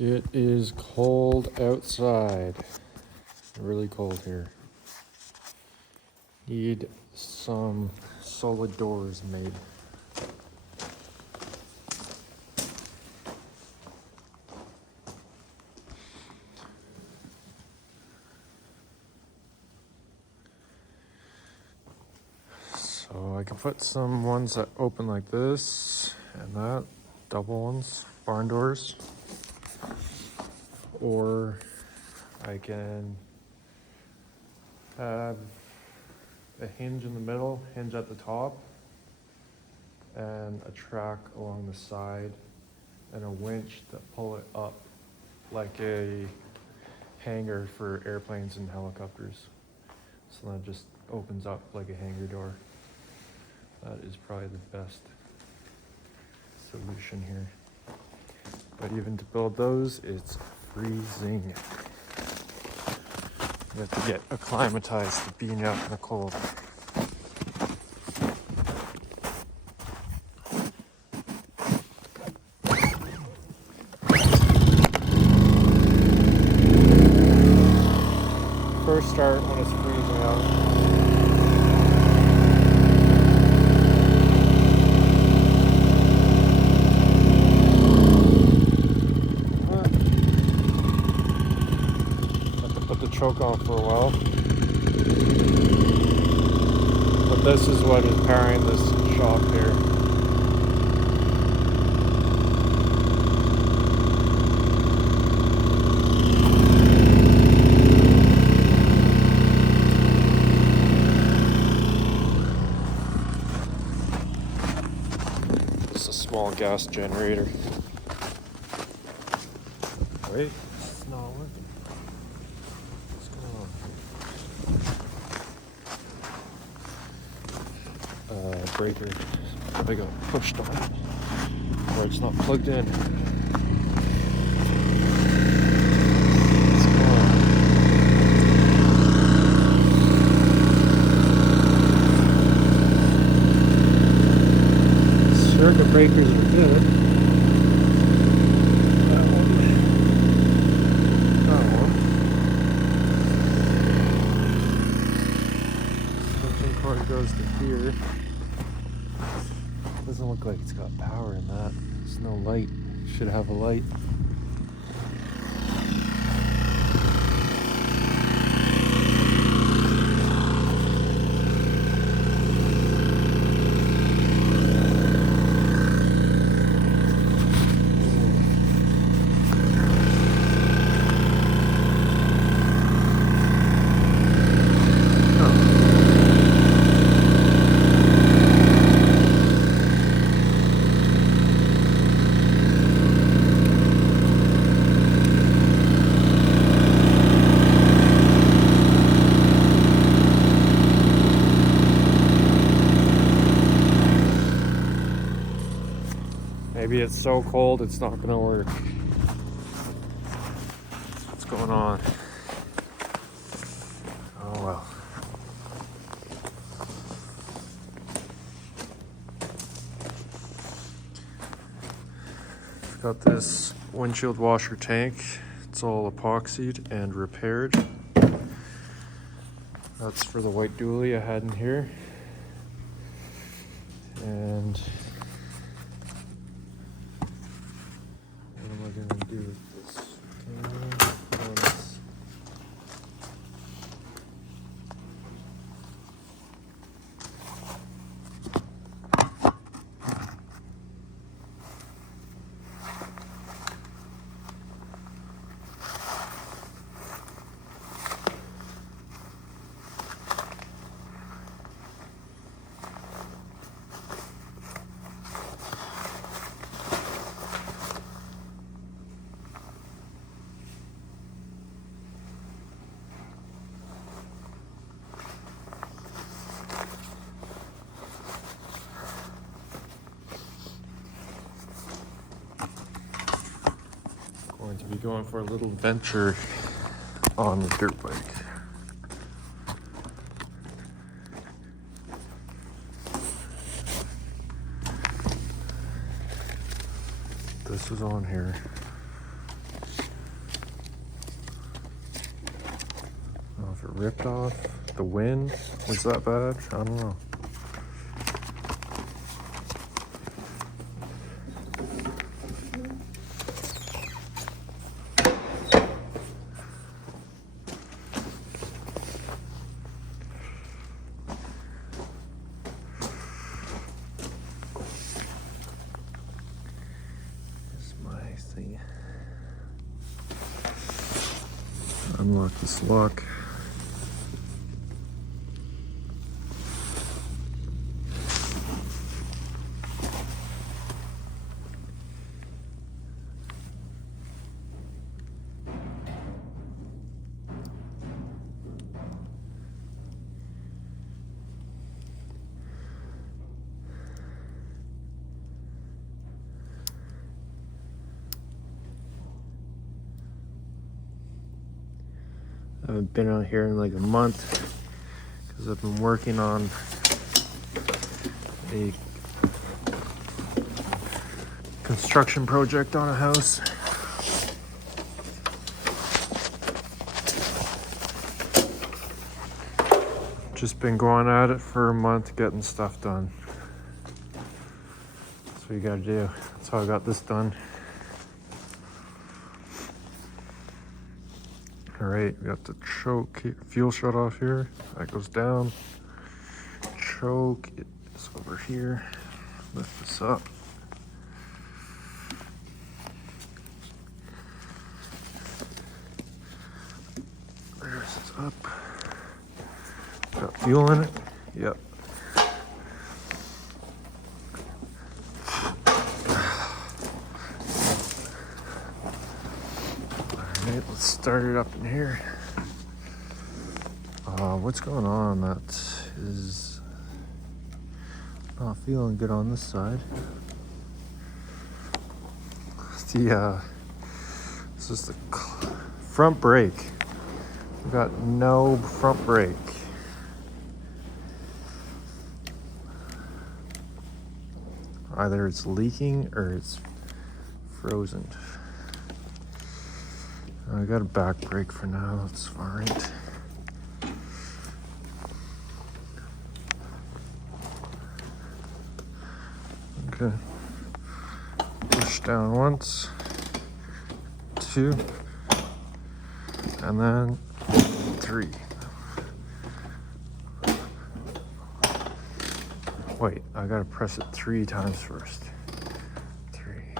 It is cold outside. Really cold here. Need some solid doors made. So I can put some ones that open like this and that, double ones, barn doors. Or I can have a hinge in the middle, hinge at the top, and a track along the side, and a winch that pull it up like a hangar for airplanes and helicopters. So then it just opens up like a hangar door. That is probably the best solution here. But even to build those, it's freezing. You have to get acclimatized to being out in the cold. First start when it's freezing out. Choke on for a while, but this is what is powering this shop here. It's a small gas generator. Wait, it's not working. Breaker probably got pushed on, or it's not plugged in. Circuit breakers are good. That one. Switching cord goes to here. Doesn't look like it's got power in that. There's no light. Should have a light. Maybe it's so cold it's not gonna work. What's going on? Oh well. Got this windshield washer tank. It's all epoxied and repaired. That's for the white dually I had in here. And what am I gonna do with this? Going to be going for a little venture on the dirt bike. This is on here. ripped off. The wind was that bad? I don't know. Here's my thing. Unlock this lock. I haven't been out here in like a month because I've been working on a construction project on a house. Just been going at it for a month, getting stuff done. That's what you gotta do. That's how I got this done. All right, we got the choke fuel shut off here. That goes down. Choke is over here. Lift this up. There's this up. Got fuel in it. Yep. Alright, let's start it up in here. What's going on? That is not feeling good on this side. This is the front brake. We got no front brake. Either it's leaking or it's frozen. I got a back brake for now, that's fine. Okay. Push down once, 2, and then 3. Wait, I gotta press it 3 times first. 3.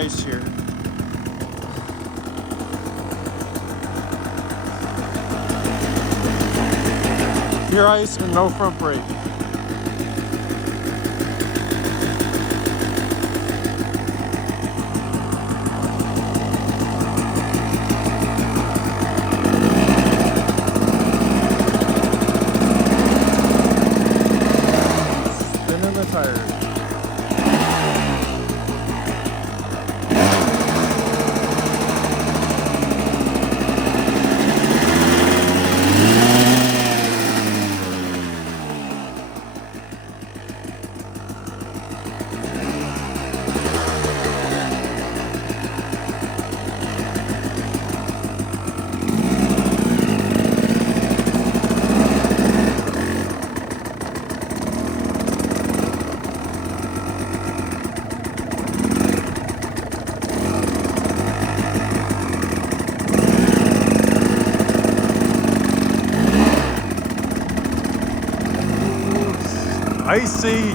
ice here. Pure ice and no front brake. Spinning the tires. Icy.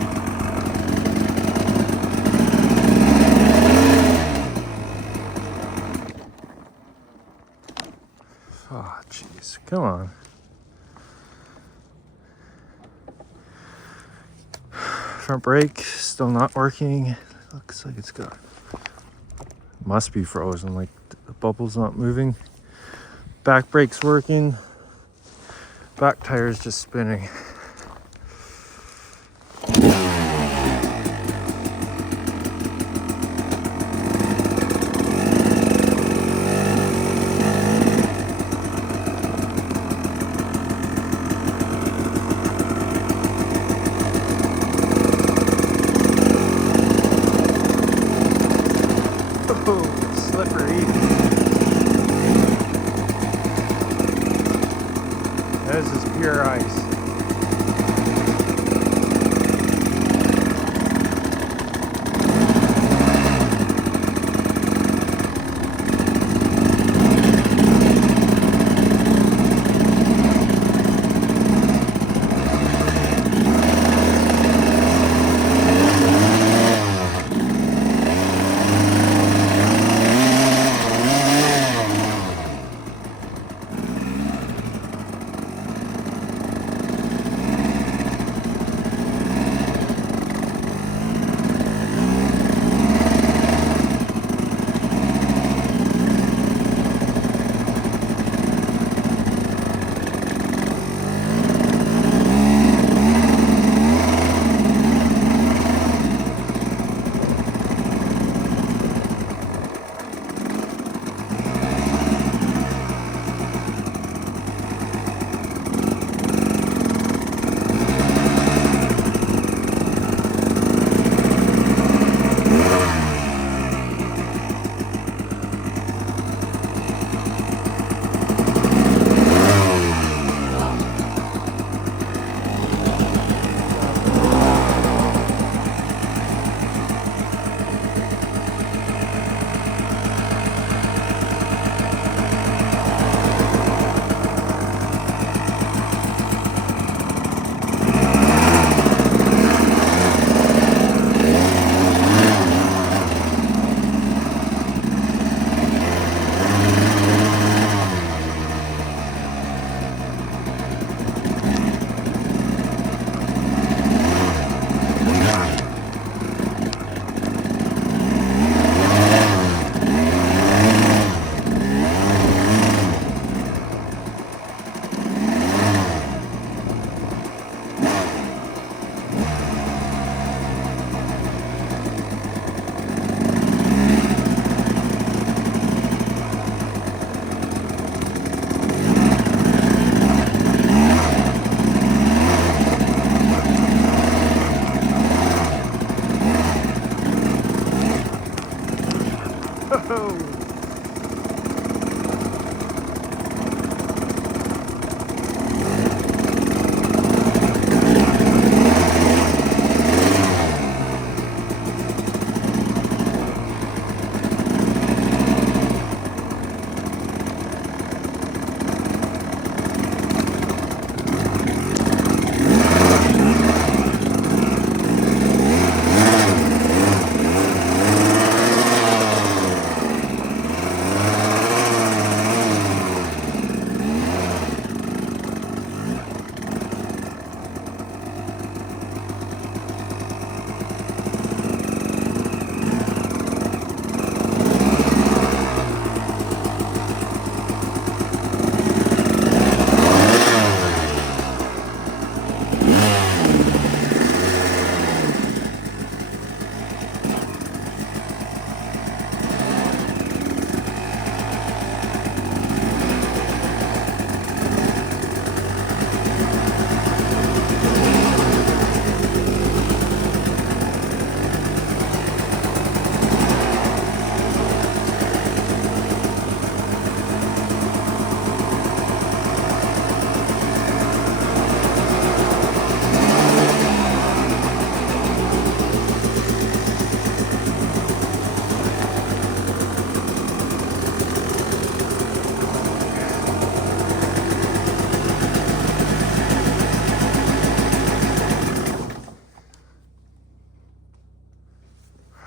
Oh, jeez. Come on. Front brake still not working. Looks like it's got. Must be frozen. Like the bubble's not moving. Back brake's working. Back tire's just spinning. Slippery. This is pure ice.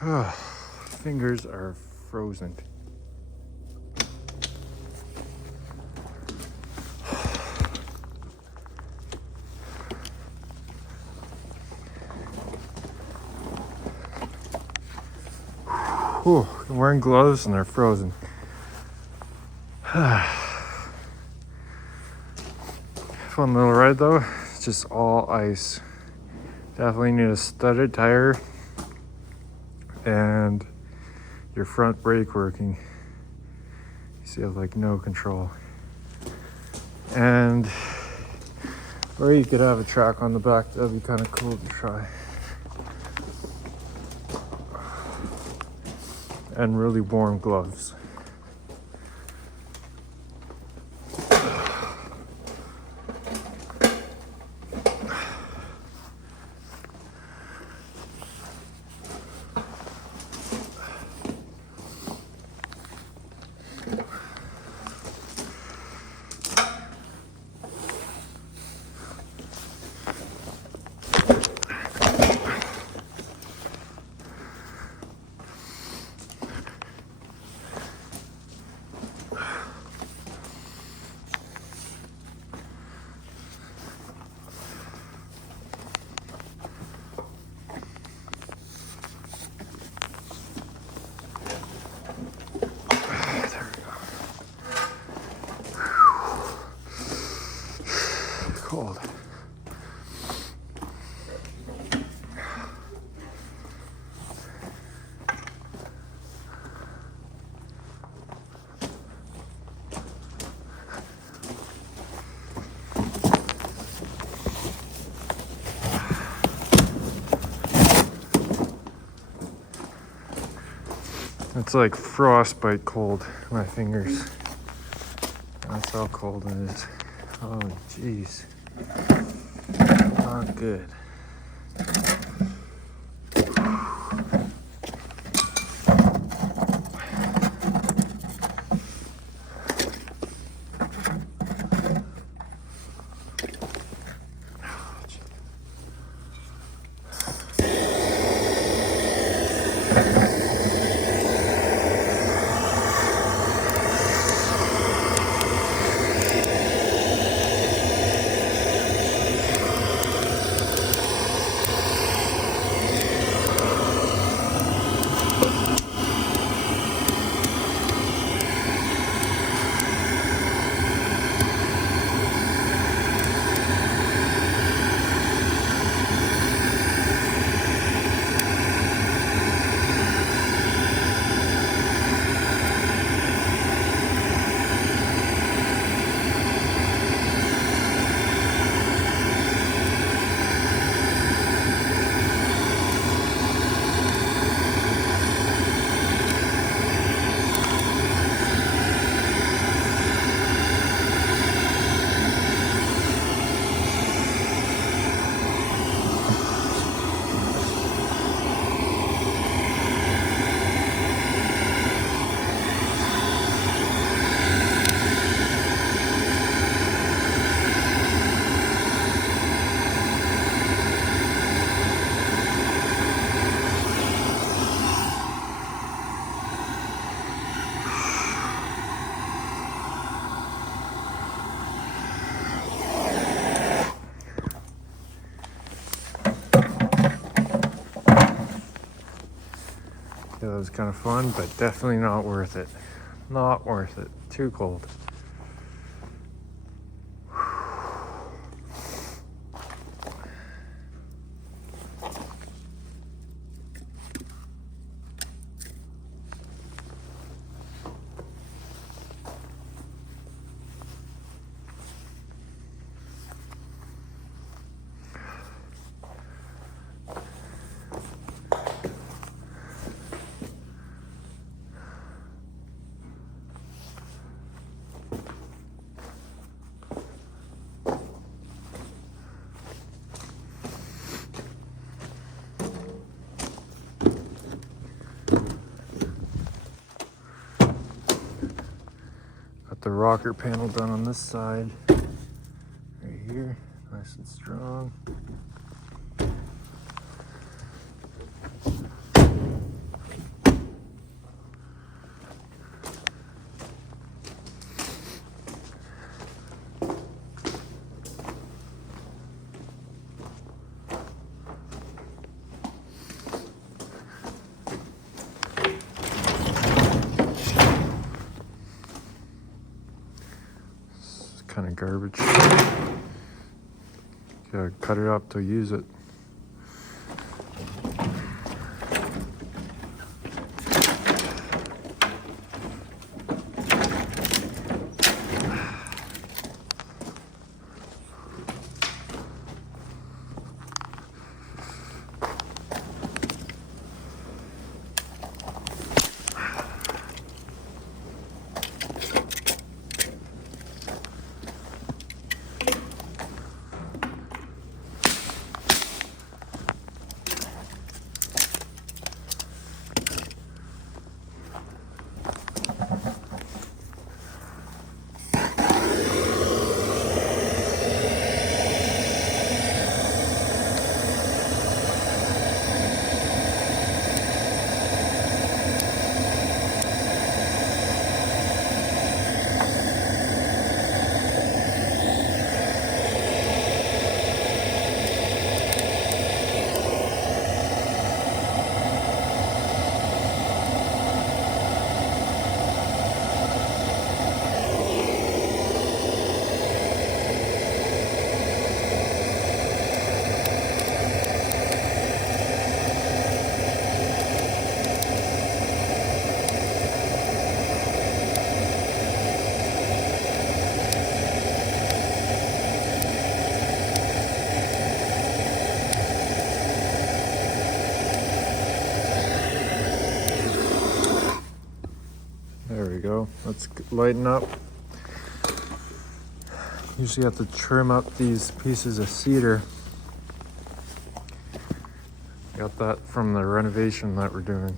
Fingers are frozen. Whew, I'm wearing gloves and they're frozen. Fun little ride though. It's just all ice. Definitely need a studded tire and your front brake working. So you have like no control. And or you could have a track on the back. That'd be kind of cool to try. And really warm gloves. Cold. It's like frostbite cold, my fingers. That's how cold it is. Oh, jeez. Not good. Yeah, that was kind of fun, but definitely not worth it. Not worth it. Too cold. Got the rocker panel done on this side. Right here. Nice and strong. garbage. Gotta cut it up to use it. There we go. Let's lighten up. Usually have to trim up these pieces of cedar. Got that from the renovation that we're doing.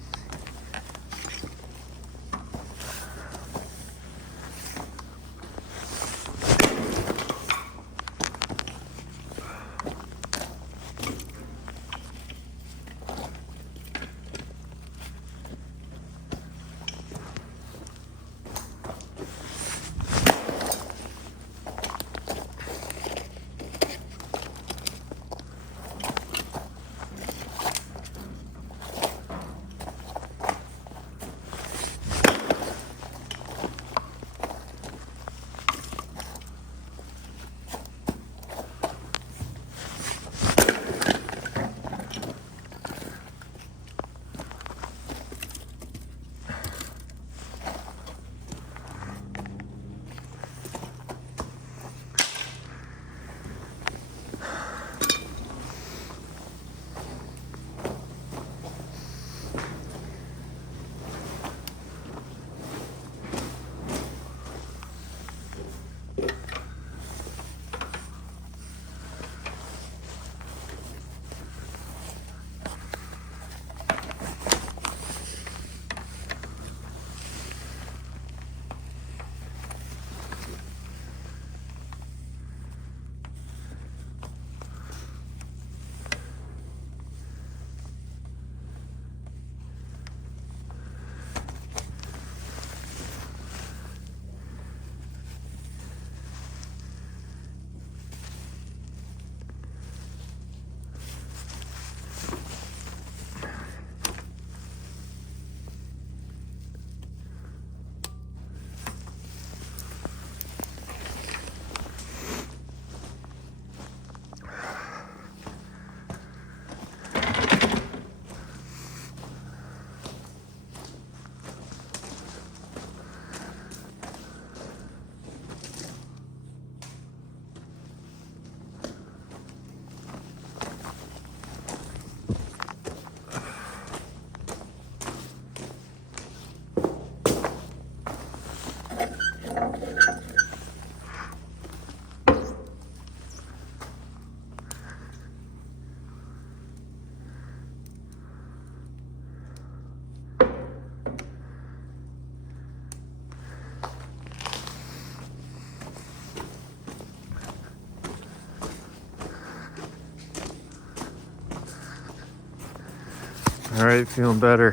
All right, feeling better,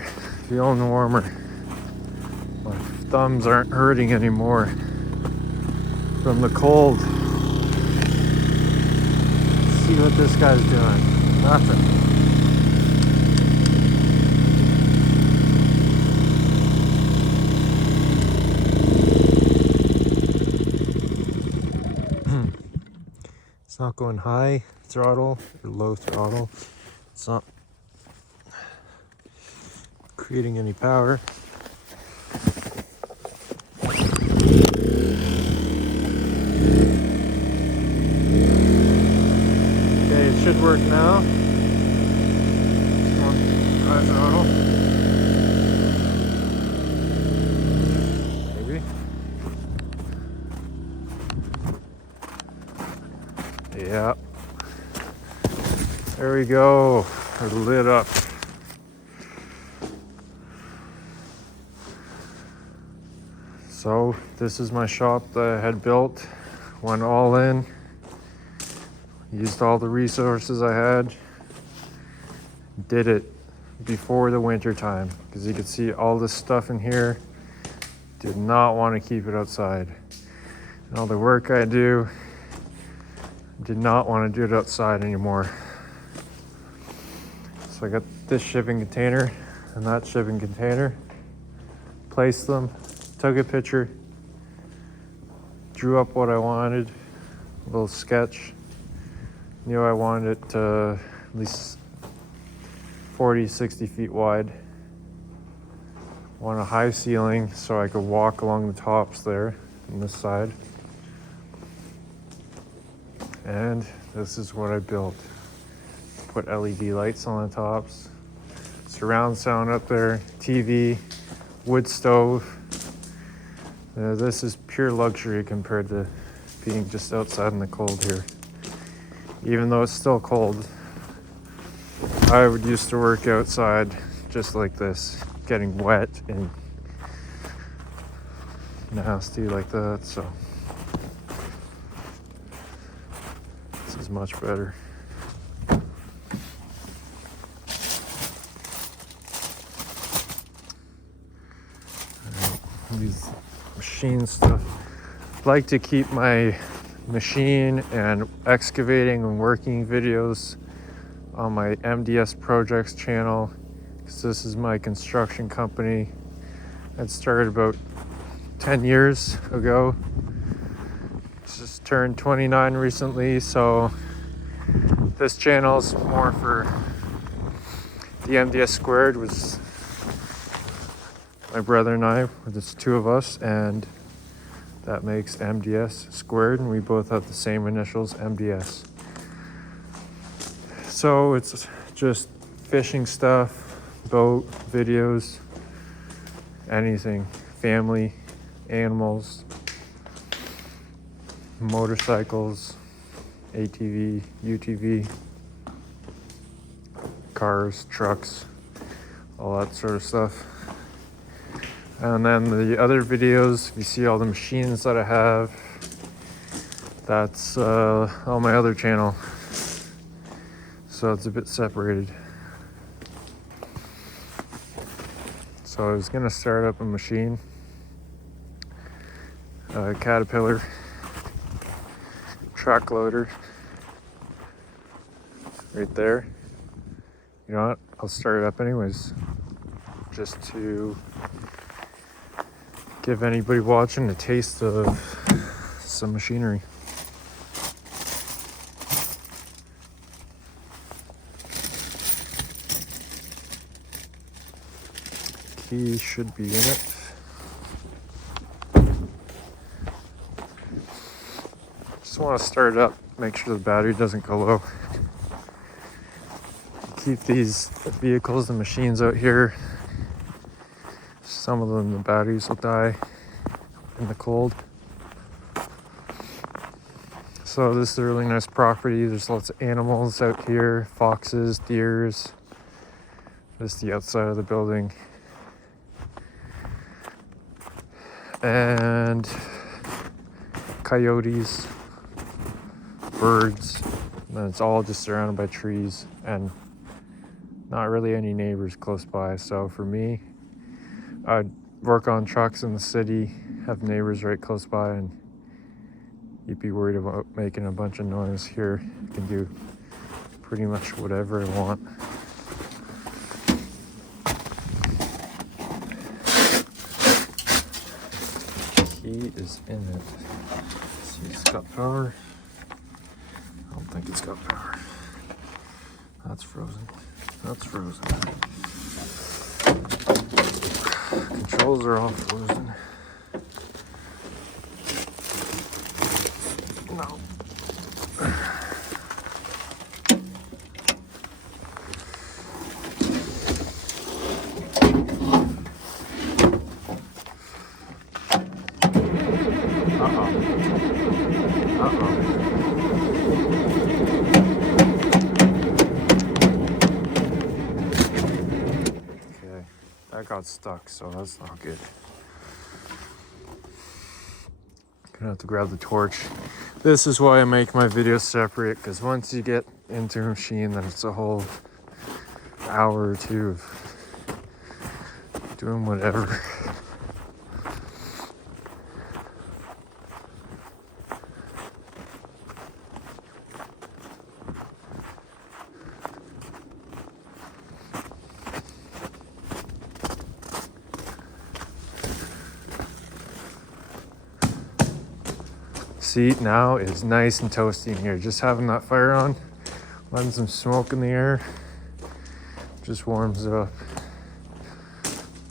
feeling warmer. My thumbs aren't hurting anymore from the cold. Let's see what this guy's doing. Nothing. It's not going high throttle or low throttle. It's not creating any power. Okay, it should work now. It's on high throttle. Maybe. Yeah. There we go. We're lit up. So this is my shop that I had built. Went all in. Used all the resources I had. Did it before the winter time, because you could see all this stuff in here. Did not want to keep it outside. And all the work I do, did not want to do it outside anymore. So I got this shipping container and that shipping container. Placed them, took a picture, drew up what I wanted, a little sketch. Knew I wanted it at least 40, 60 feet wide. Want a high ceiling so I could walk along the tops there on this side. And this is what I built. Put LED lights on the tops, surround sound up there, TV, wood stove. This is pure luxury compared to being just outside in the cold here. Even though it's still cold, I would used to work outside just like this, getting wet and nasty like that, so this is much better. These machines to like to keep my machine and excavating and working videos on my MDS Projects channel, because this is my construction company. It started about 10 years ago. It's just turned 29 recently, so this channel is more for the MDS squared, was my brother and I, there's two of us, and that makes MDS squared, and we both have the same initials, MDS. So it's just fishing stuff, boat videos, anything, family, animals, motorcycles, ATV, UTV, cars, trucks, all that sort of stuff. And then the other videos, you see all the machines that I have. That's on my other channel. So it's a bit separated. So I was gonna start up a machine, a Caterpillar track loader, right there. You know what? I'll start it up anyways, just to give anybody watching a taste of some machinery. Key should be in it. Just want to start it up, make sure the battery doesn't go low. Keep these vehicles and machines out here. Some of them, the batteries will die in the cold. So this is a really nice property. There's lots of animals out here, foxes, deers. This is the outside of the building. And coyotes, birds, and it's all just surrounded by trees and not really any neighbors close by. So for me, I'd work on trucks in the city, have neighbors right close by, and you'd be worried about making a bunch of noise. Here, I can do pretty much whatever I want. Key is in it. See, it's got power. think it's got power. That's frozen. That's frozen. Controls are all frozen. No. Okay, that got stuck, so that's not good. Gonna have to grab the torch. This is why I make my videos separate, because once you get into a machine, then it's a whole hour or two of doing whatever. See, now it's nice and toasty in here. Just having that fire on, letting some smoke in the air, just warms it up.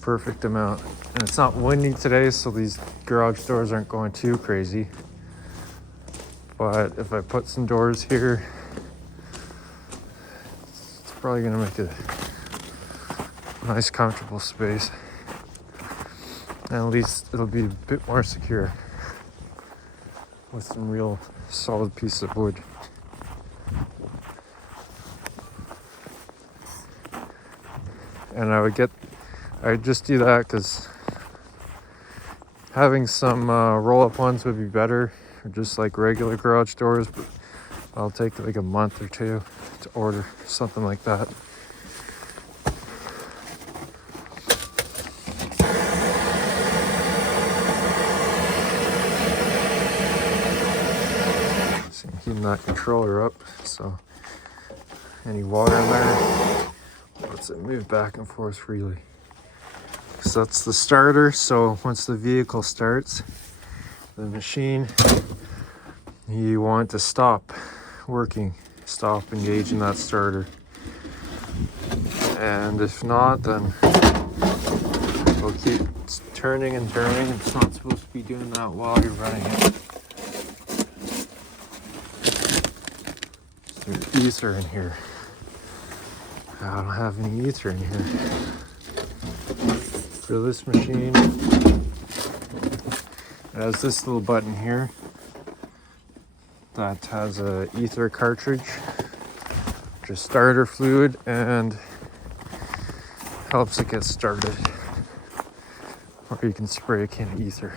Perfect amount. And it's not windy today, so these garage doors aren't going too crazy. But if I put some doors here, it's probably gonna make a nice, comfortable space. And at least it'll be a bit more secure with some real solid piece of wood. And I would just do that because having some roll-up ones would be better, or just like regular garage doors, but I'll take like a month or two to order something like that. See, I'm heating that controller up, so any water in there lets it move back and forth freely. So that's the starter. So once the vehicle starts, the machine, you want to stop working, stop engaging that starter. And if not, then it'll keep turning and turning. It's not supposed to be doing that while you're running it. There's ether in here. I don't have any ether in here. For this machine, it has this little button here that has a ether cartridge, just starter fluid, and helps it get started. Or you can spray a can of ether.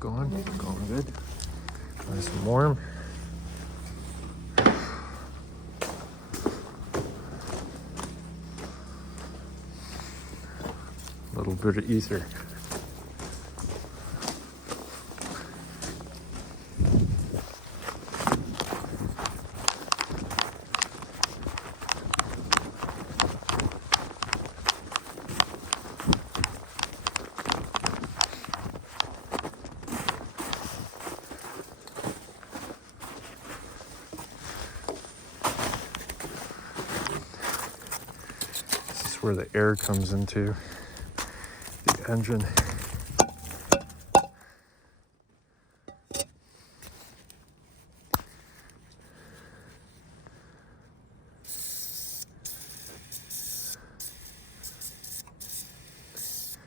Going good. Nice and warm. A little bit of ether. Where the air comes into the engine.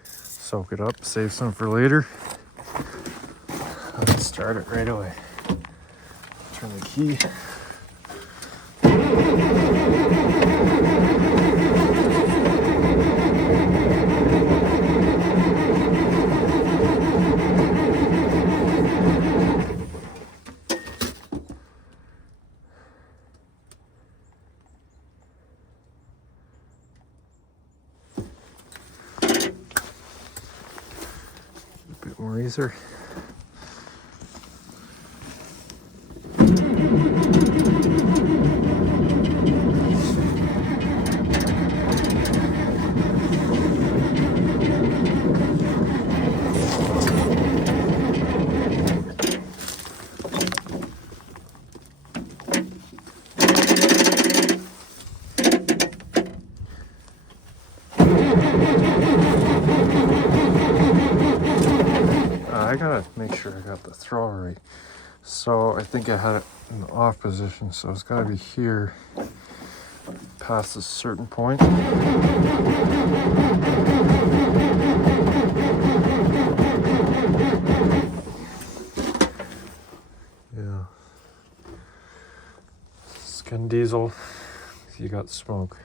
Soak it up, save some for later. Let's start it right away. Turn the key. ether. I gotta make sure I got the thrower right. So I think I had it in the off position, so it's gotta be here past a certain point. Yeah. Skin diesel, so you got smoke.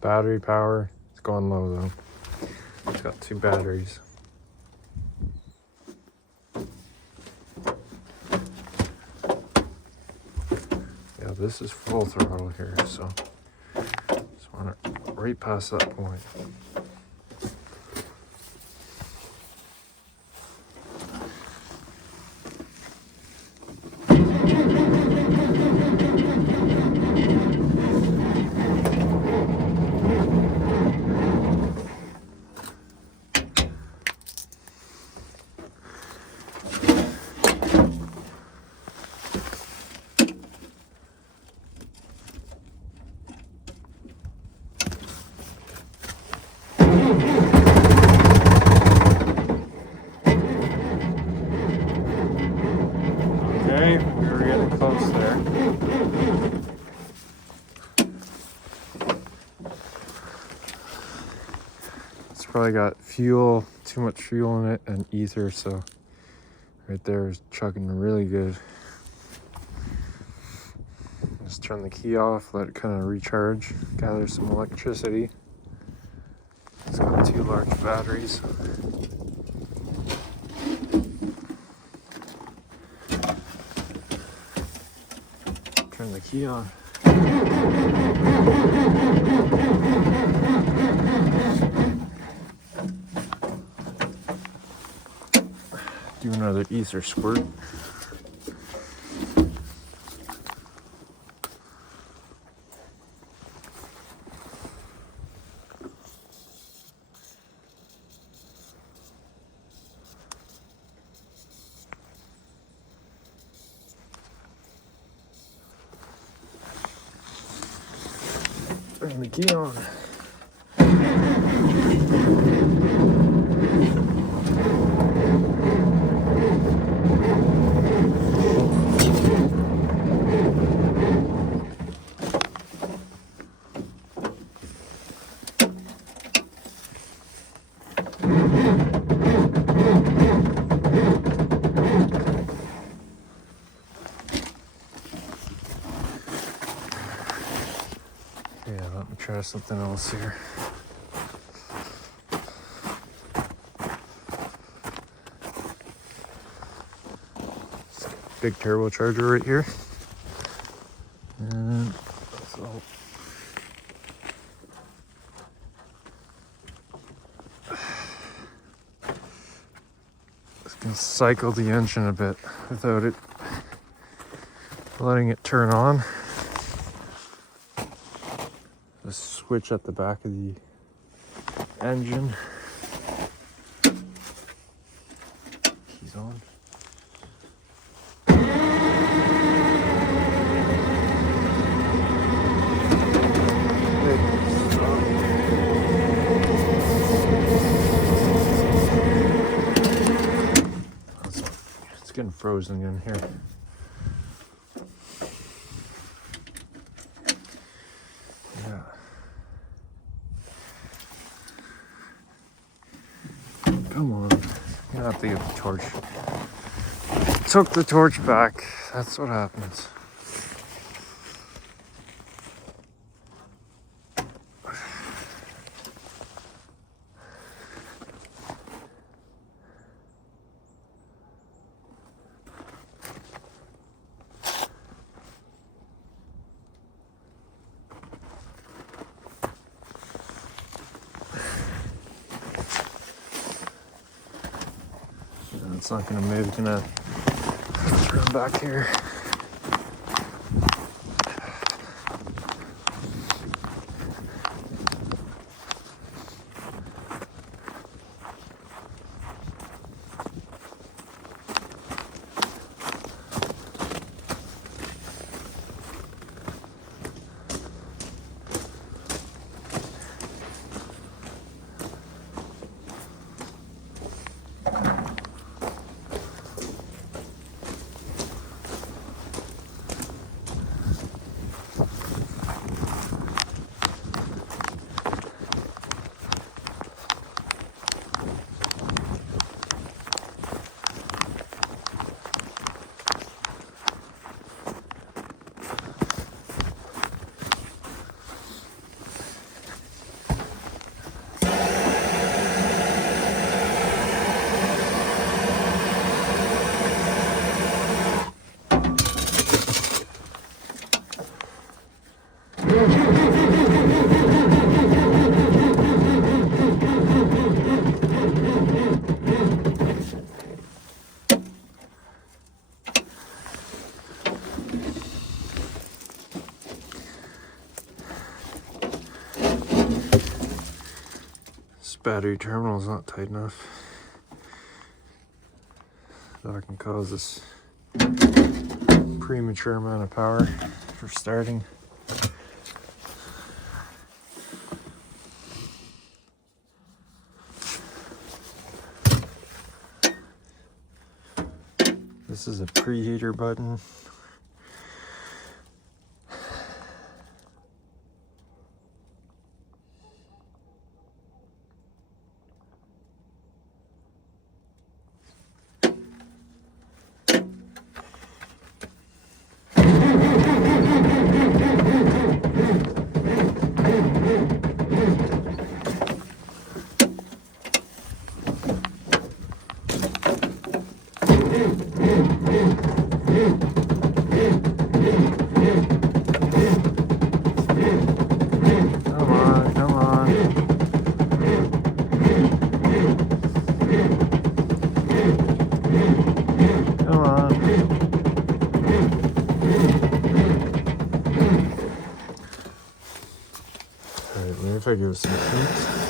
Battery power, it's going low though. It's got 2 batteries. Yeah, this is full throttle here, so just want it right past that point. Okay, we were getting close there. It's probably got fuel, too much fuel in it, and ether, so right there is chugging really good. Just turn the key off, let it kind of recharge, gather some electricity. It's got 2 large batteries. Turn the key on. Do another ether squirt. Turn the key on. Yeah, let me try something else here. Big turbocharger right here. And that's all. Just gonna cycle the engine a bit without it letting it turn on. The switch at the back of the engine. Keys on. It's getting frozen in here. Yeah. Come on. You have to get the torch. Took the torch back. That's what happens. It's not gonna move. Gonna turn back here. This battery terminal is not tight enough. That can cause this premature amount of power for starting. This is a preheater button. If I give it some heat.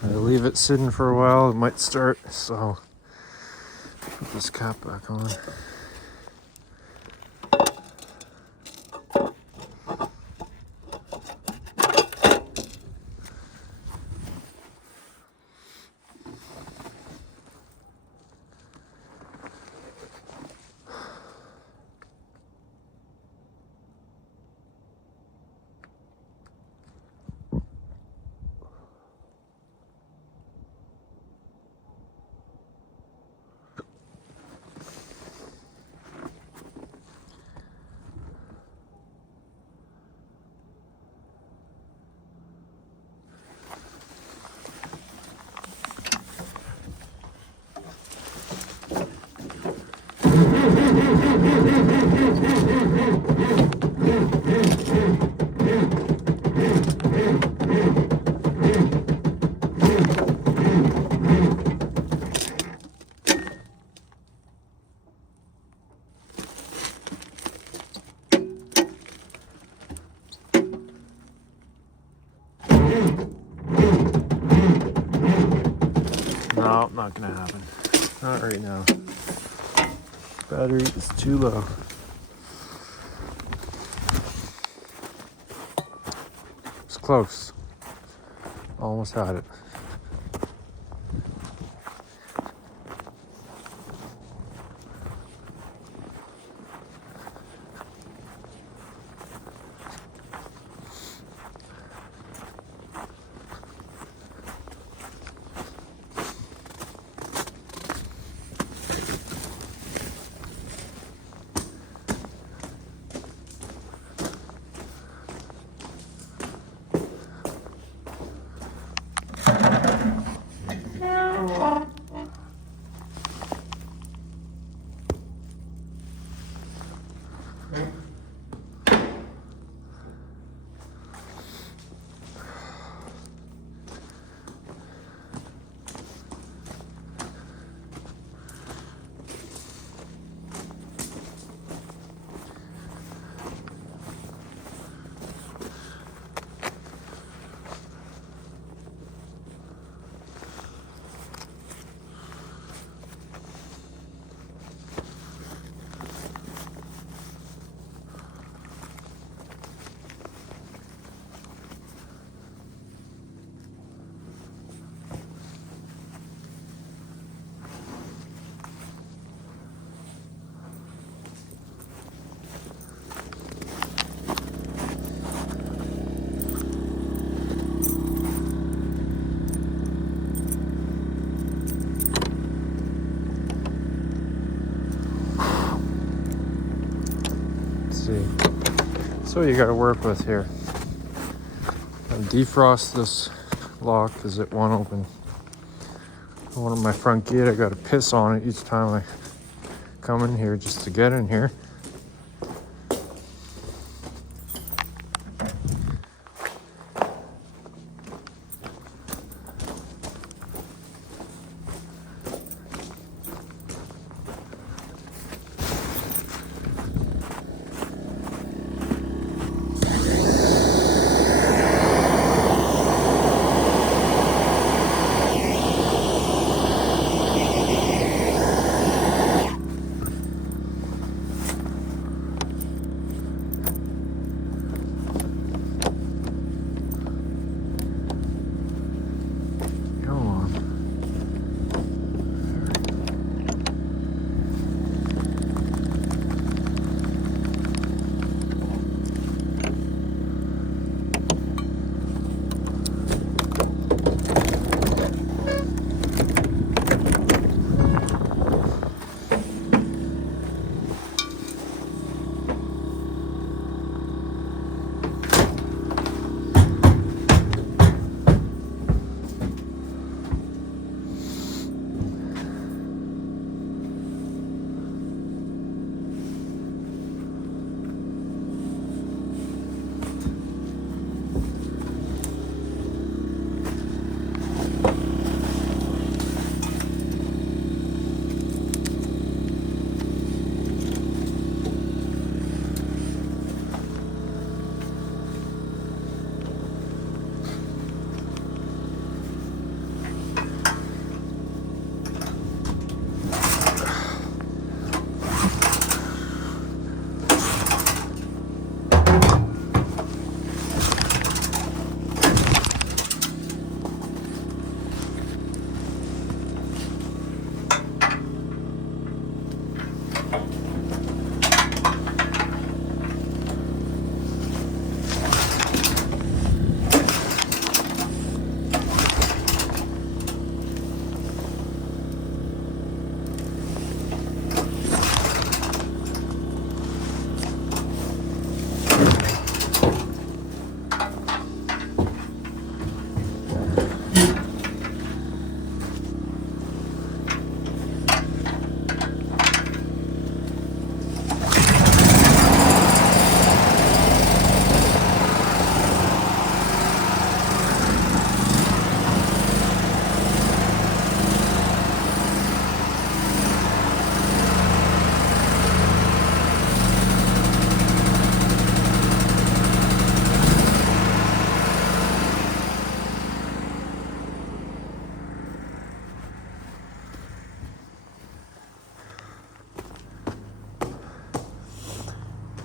I leave it sitting for a while, it might start, so put this cap back on. No, not gonna happen. Not right now. Battery is too low. It's close. Almost had it. See. So you got to work with here. And defrost this lock because it won't open. One of my front gate, I got to piss on it each time I come in here just to get in here.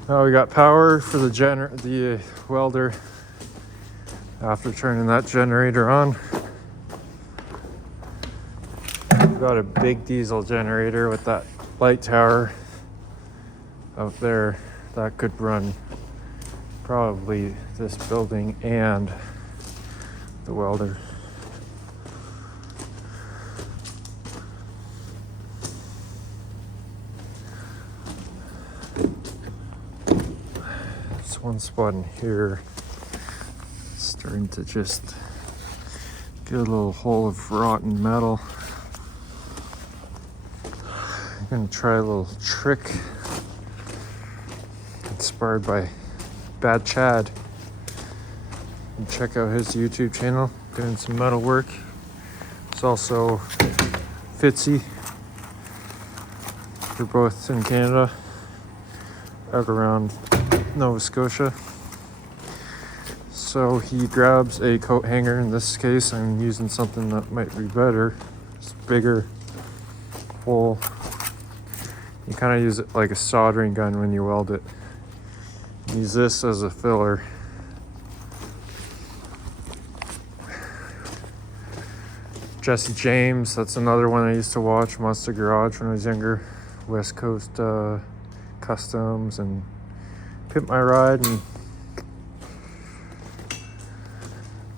Now we got power for the welder after turning that generator on. We've got a big diesel generator with that light tower out there that could run probably this building and the welder. This one spot in here is starting to just get a little hole of rotten metal. I'm gonna try a little trick inspired by Bad Chad. And check out his YouTube channel, doing some metal work. It's also Fitzy. They're both in Canada, out around Nova Scotia. So he grabs a coat hanger. In this case, I'm using something that might be better. It's bigger hole. You kind of use it like a soldering gun when you weld it. Use this as a filler. Jesse James, that's another one I used to watch. Monster Garage when I was younger. West Coast Customs and Pimp My Ride and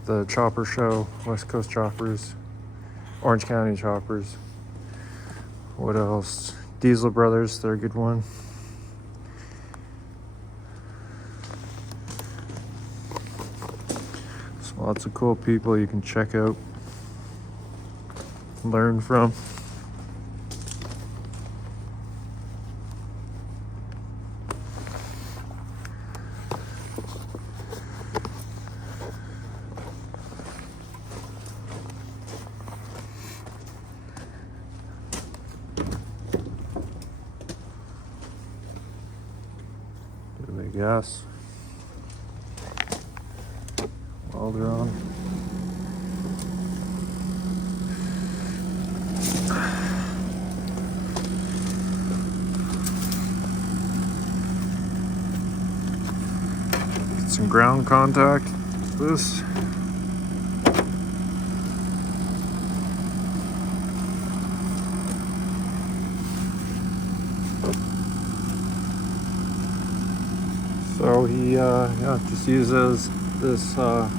the Chopper Show, West Coast Choppers, Orange County Choppers. What else? Diesel Brothers, they're a good one. So lots of cool people you can check out, learn from. Gas. Welder on. Get some ground contact with this. So he just uses this to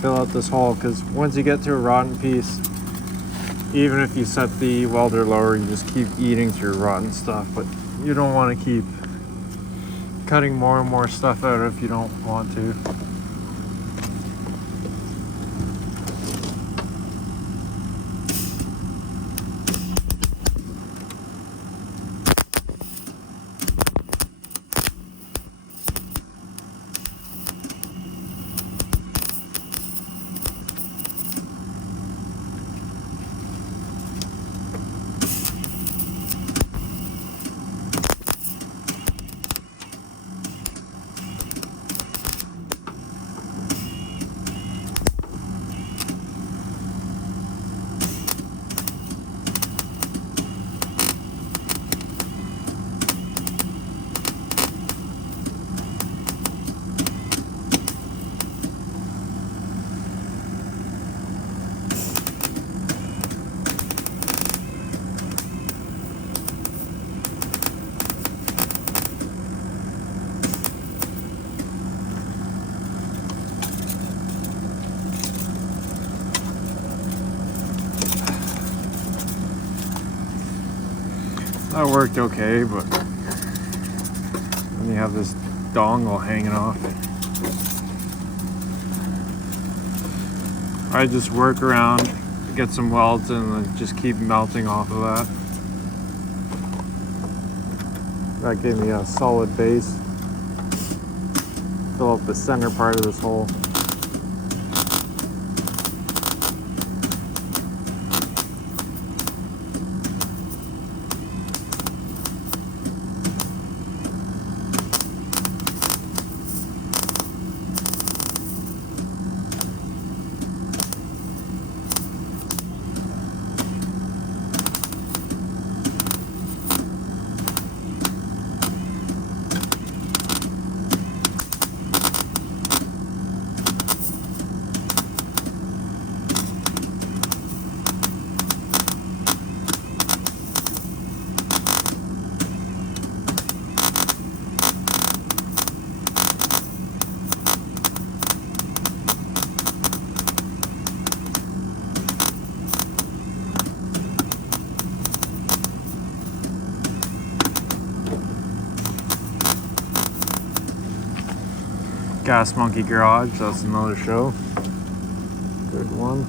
fill out this hole, because once you get to a rotten piece, even if you set the welder lower, you just keep eating through rotten stuff. But you don't want to keep cutting more and more stuff out if you don't want to. That worked okay, but then you have this dongle hanging off it. I just work around, get some welds, and then just keep melting off of that. That gave me a solid base. Fill up the center part of this hole. Gas Monkey Garage, that's another show. Good one.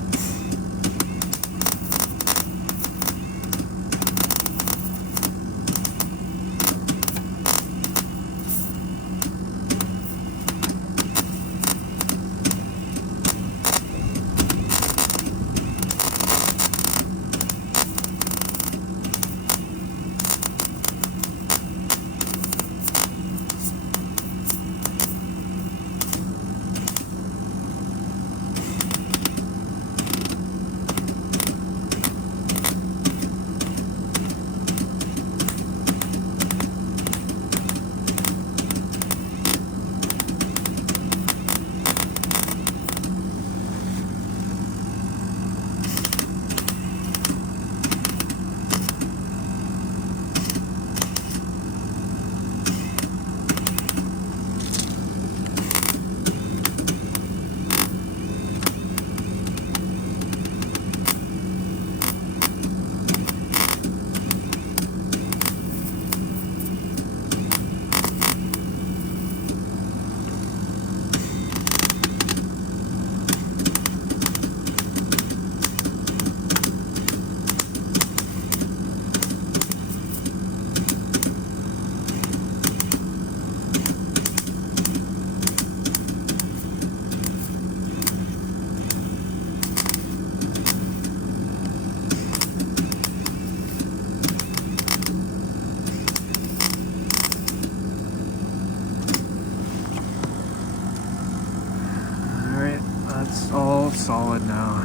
It's all solid now.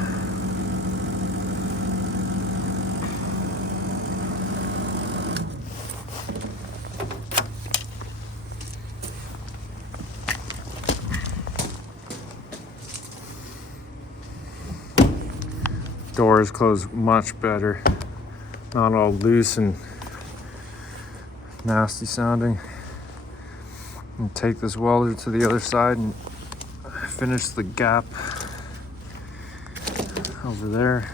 Doors close much better. Not all loose and nasty sounding. And take this welder to the other side and finish the gap over there.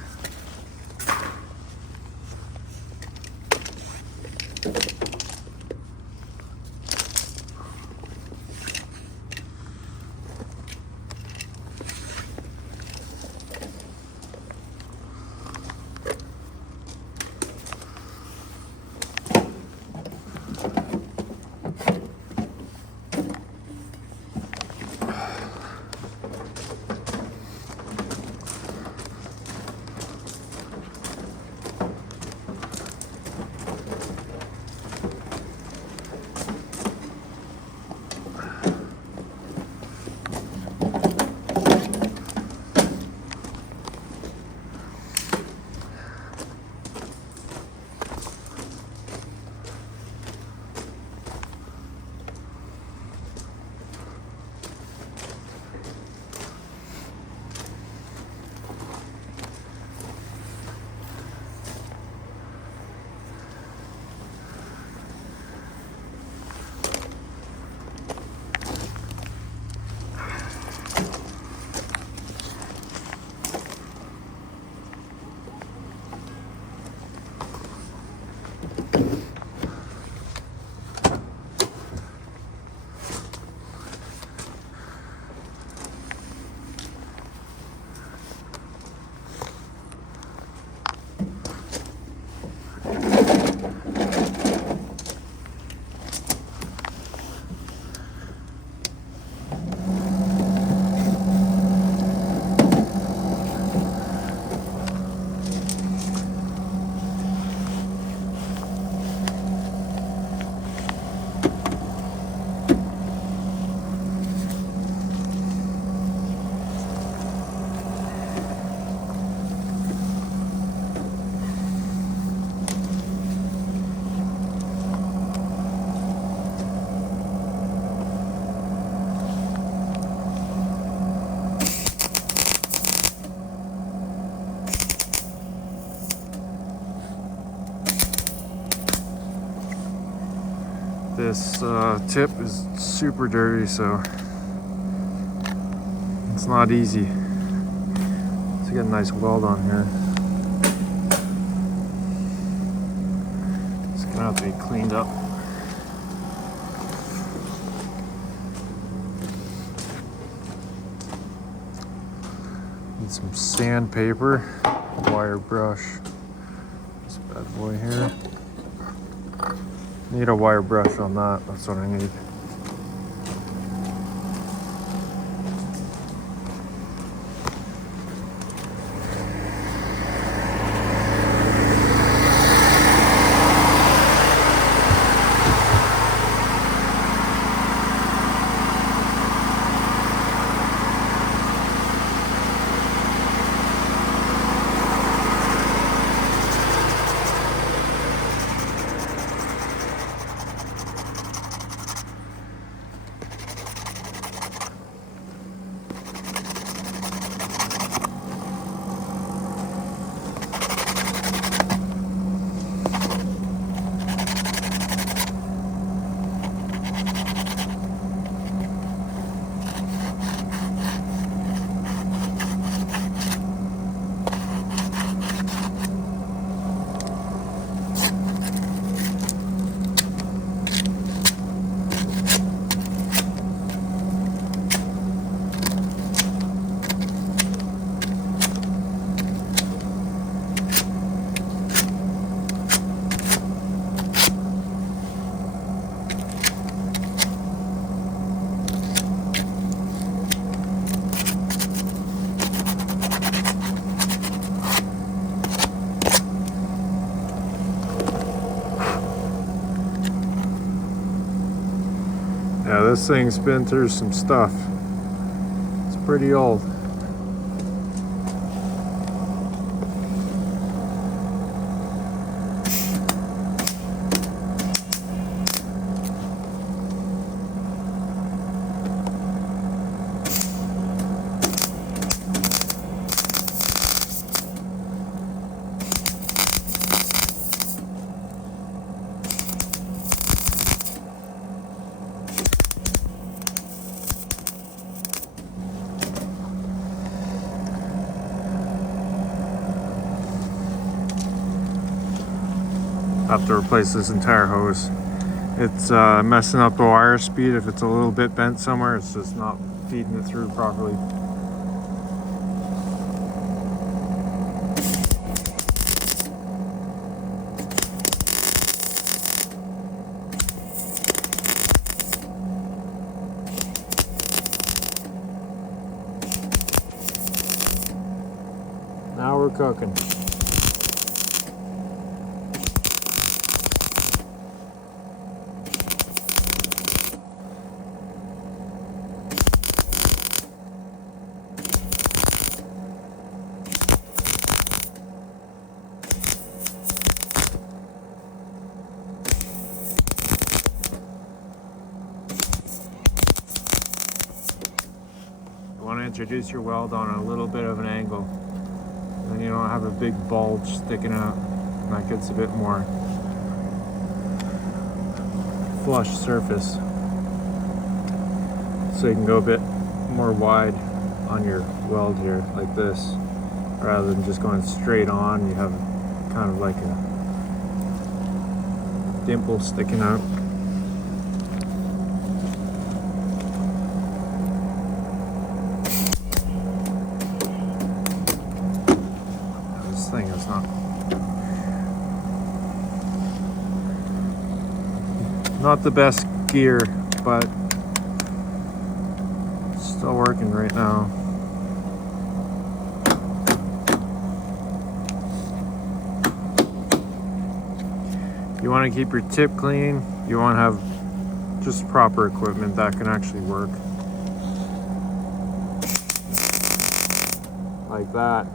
This tip is super dirty, so it's not easy to get a nice weld on here. It's gonna have to be cleaned up. some sandpaper, wire brush. This bad boy here. Need a wire brush on that. That's what I need. Yeah, this thing's been through some stuff. It's pretty old. Have to replace this entire hose. It's messing up the wire speed. If it's a little bit bent somewhere, it's just not feeding it through properly. Now we're cooking. You want to introduce your weld on a little bit of an angle. Then you don't have a big bulge sticking out. And that gets a bit more flush surface. So you can go a bit more wide on your weld here, like this. Rather than just going straight on, you have kind of like a dimple sticking out. This thing is not the best gear, but it's still working right now. You want to keep your tip clean. You want to have just proper equipment that can actually work. Like that.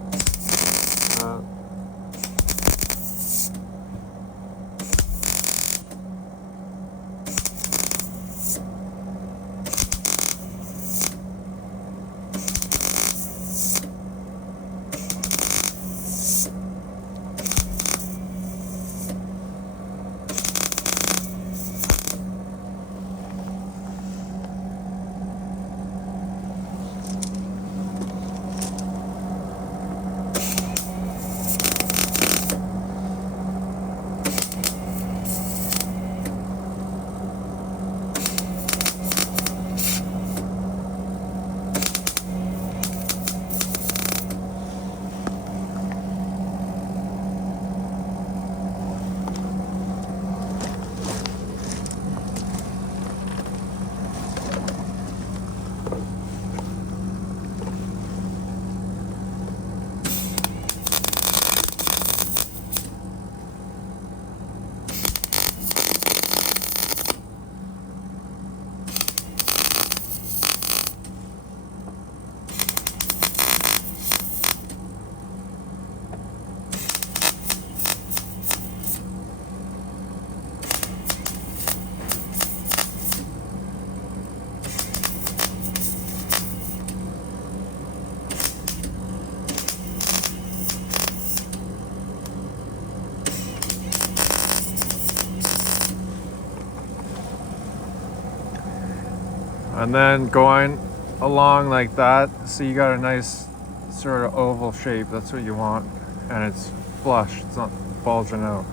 And then going along like that, so you got a nice sort of oval shape. That's what you want. And it's flush, it's not bulging out.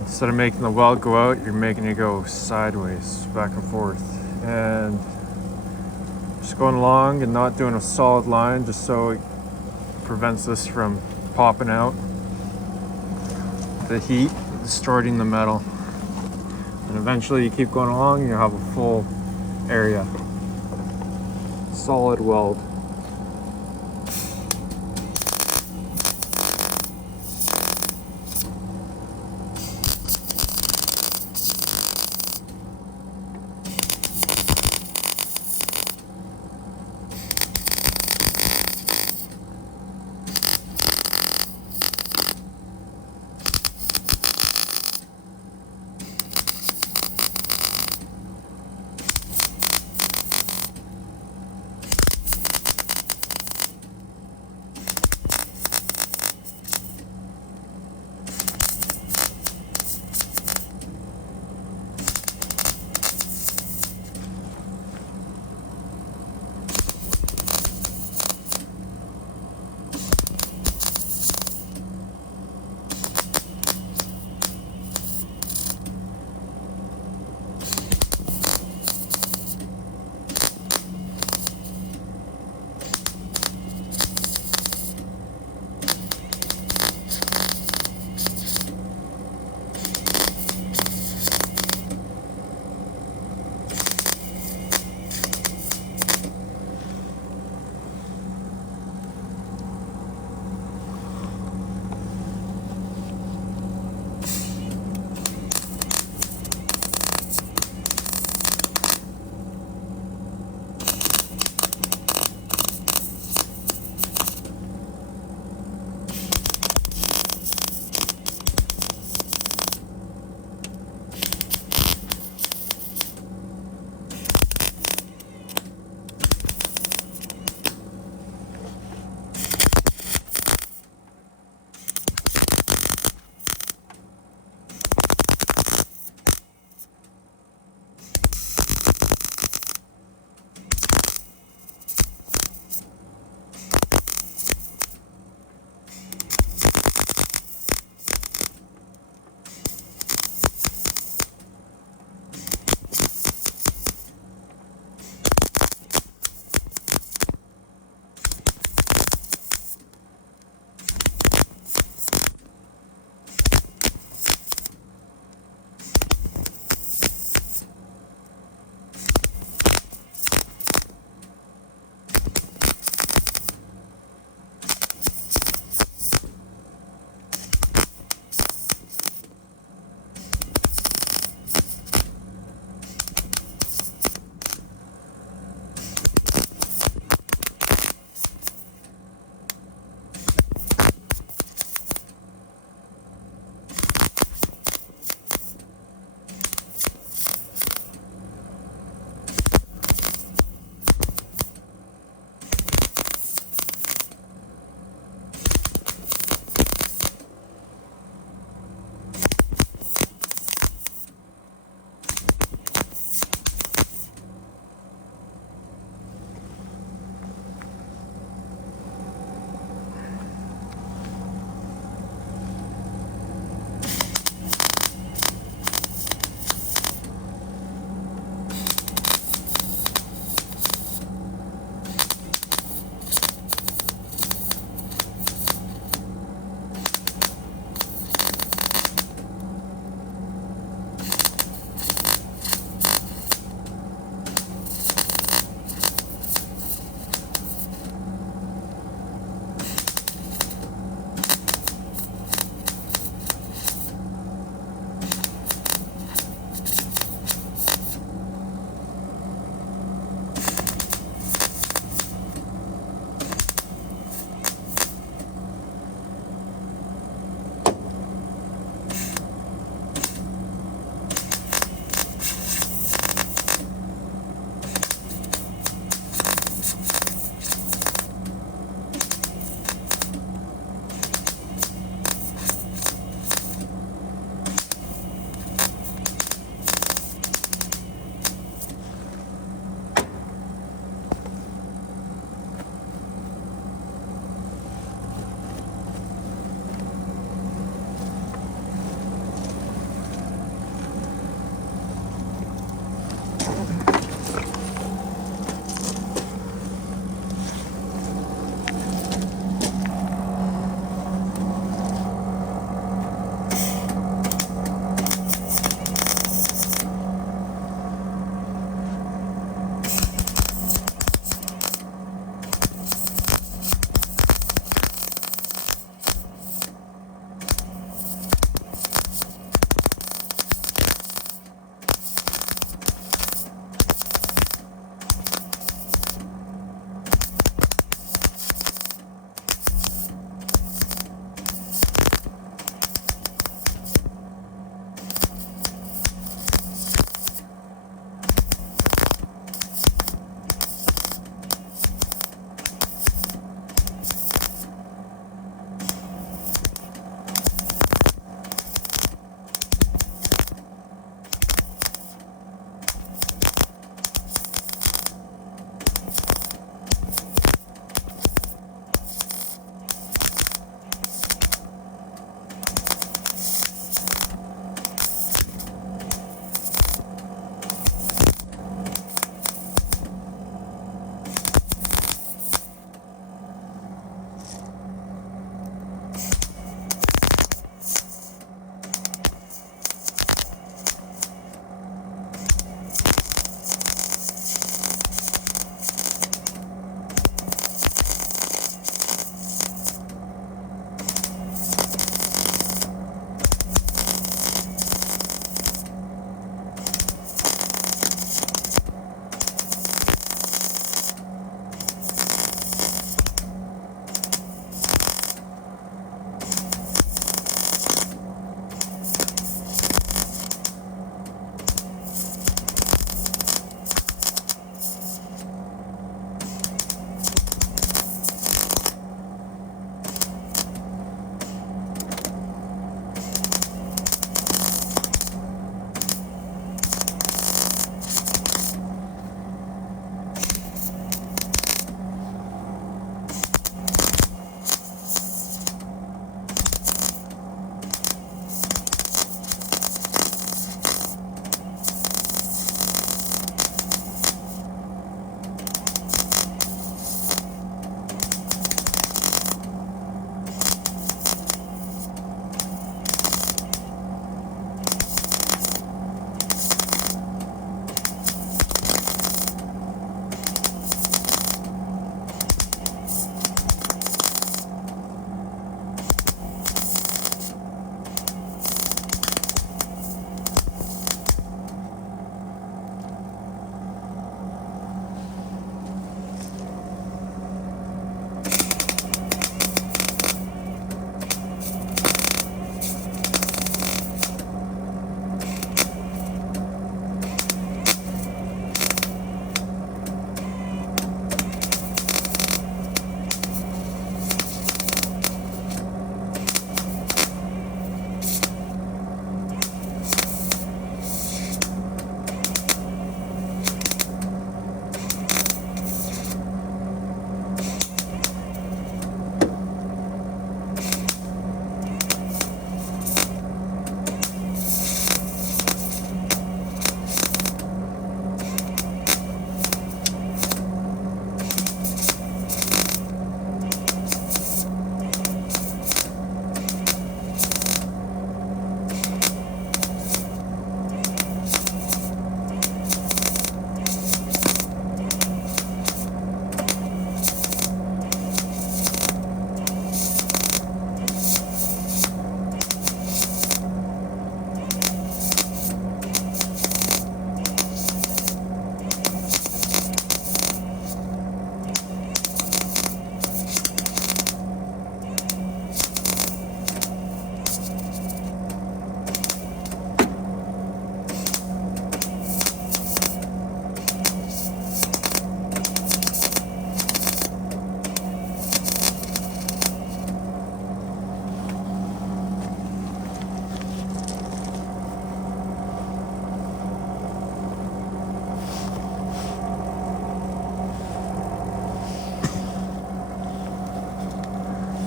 Instead of making the weld go out, you're making it go sideways, back and forth. And just going along and not doing a solid line, just so it prevents this from popping out. The heat distorting the metal. And eventually you keep going along and you have a full area. Solid weld.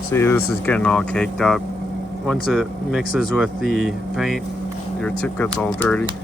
See, this is getting all caked up. Once it mixes with the paint, your tip gets all dirty.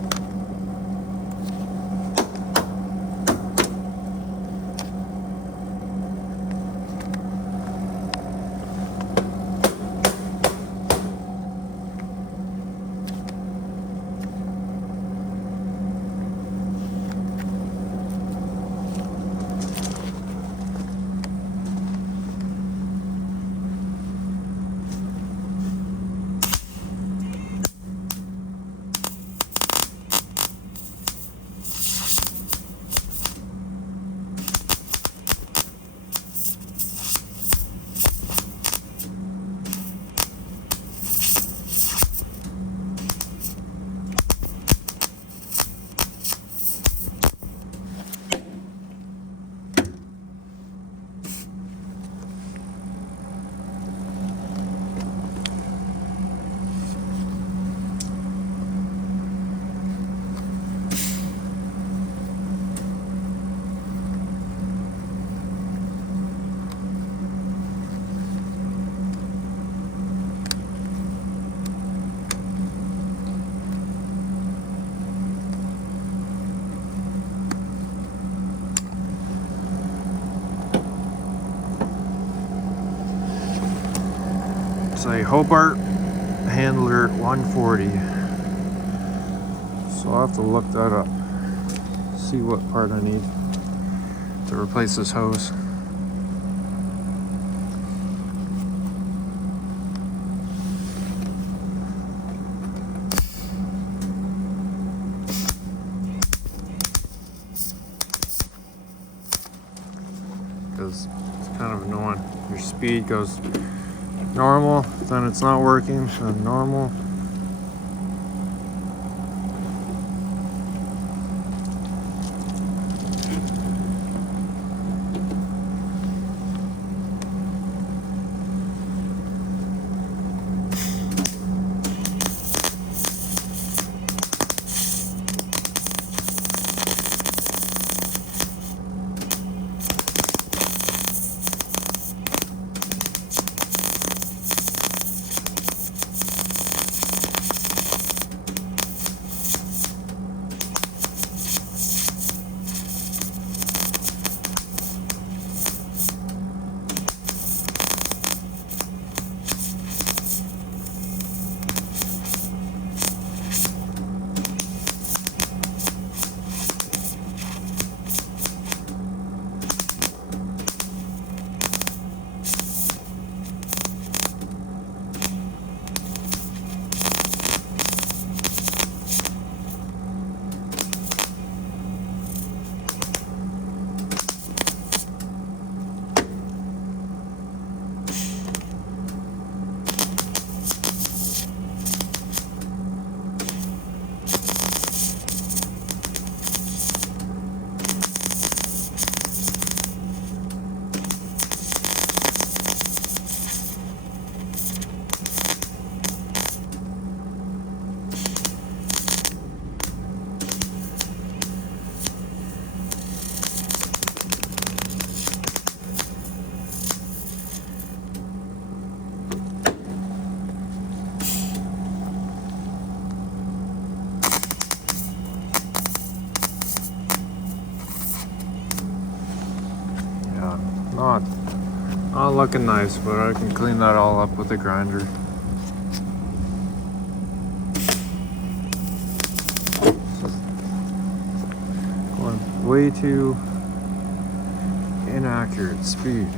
It's a Hobart Handler 140. So I'll have to look that up. See what part I need to replace this hose. Because it's kind of annoying. Your speed goes normal, then it's not working, then normal. Not looking nice, but I can clean that all up with a grinder. Going way too inaccurate speed.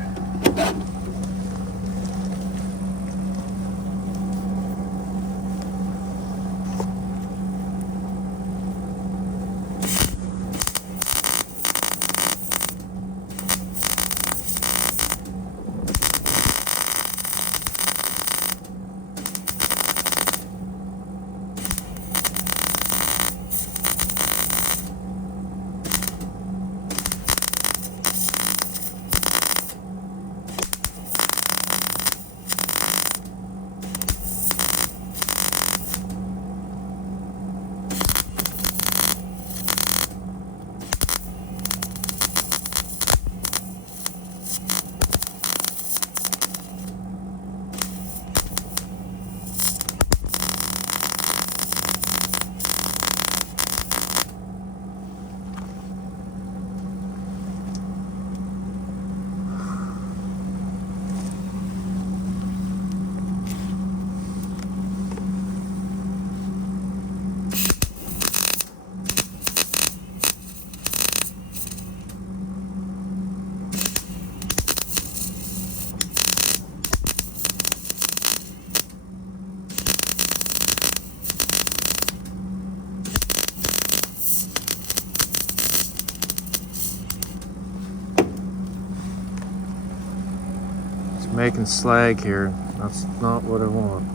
making slag here. That's not what I want.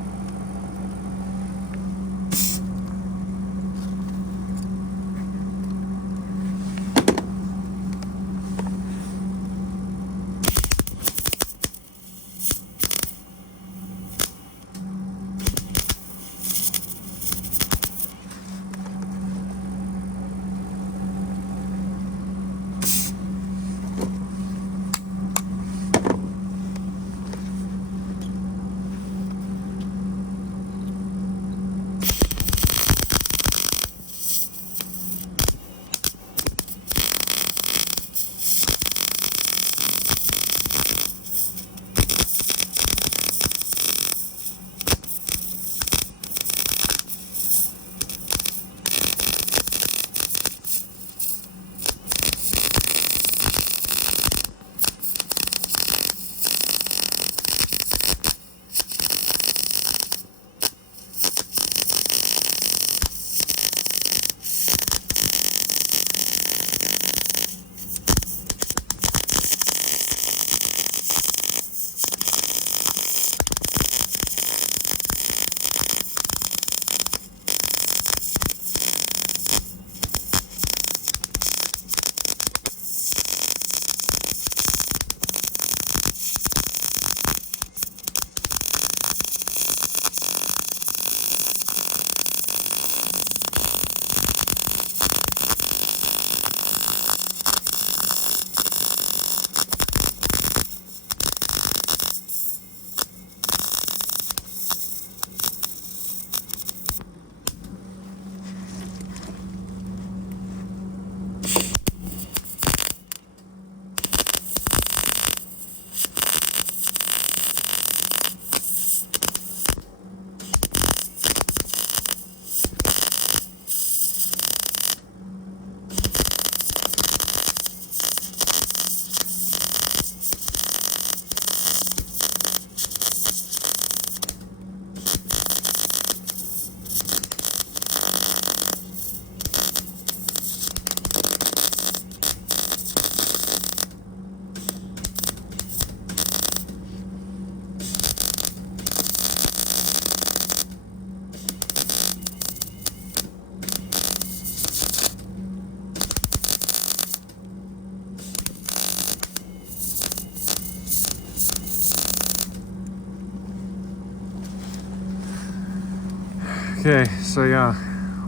Okay, so yeah,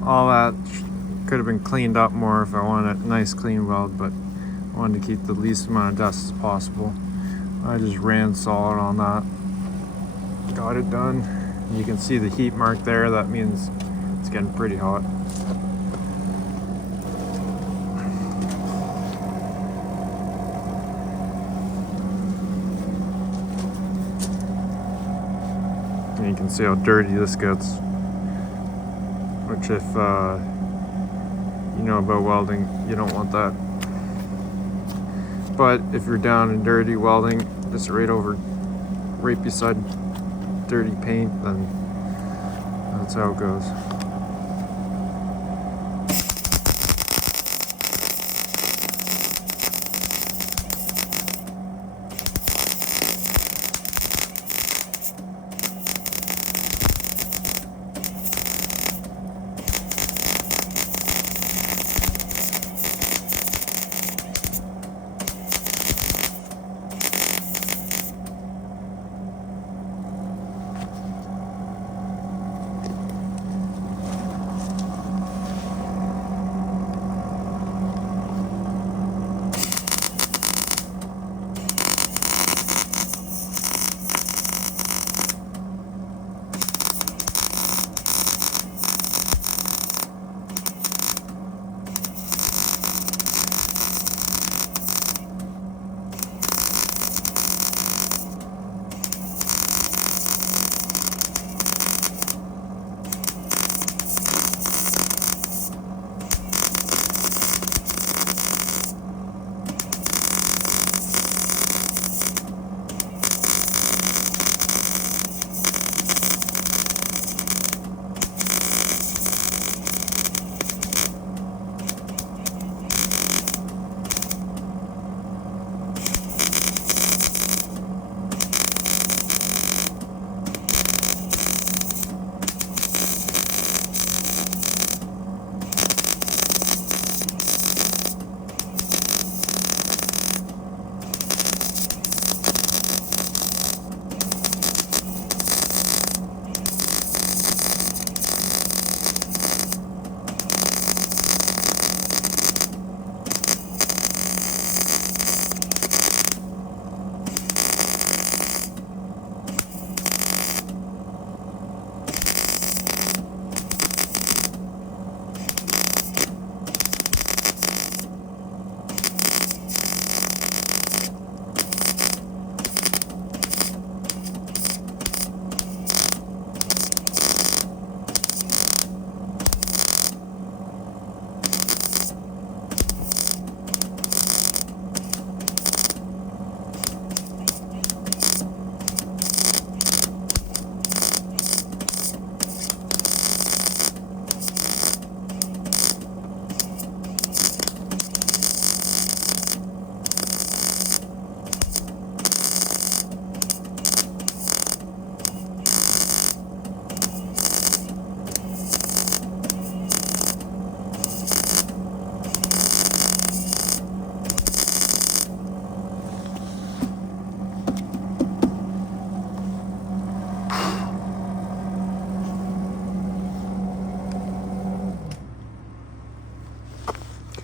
all that could have been cleaned up more if I wanted a nice clean weld, but I wanted to keep the least amount of dust as possible. I just ran solid on that, got it done. You can see the heat mark there, that means it's getting pretty hot. And you can see how dirty this gets. Which if you know about welding, you don't want that. But if you're down in dirty welding, just right beside dirty paint, then that's how it goes.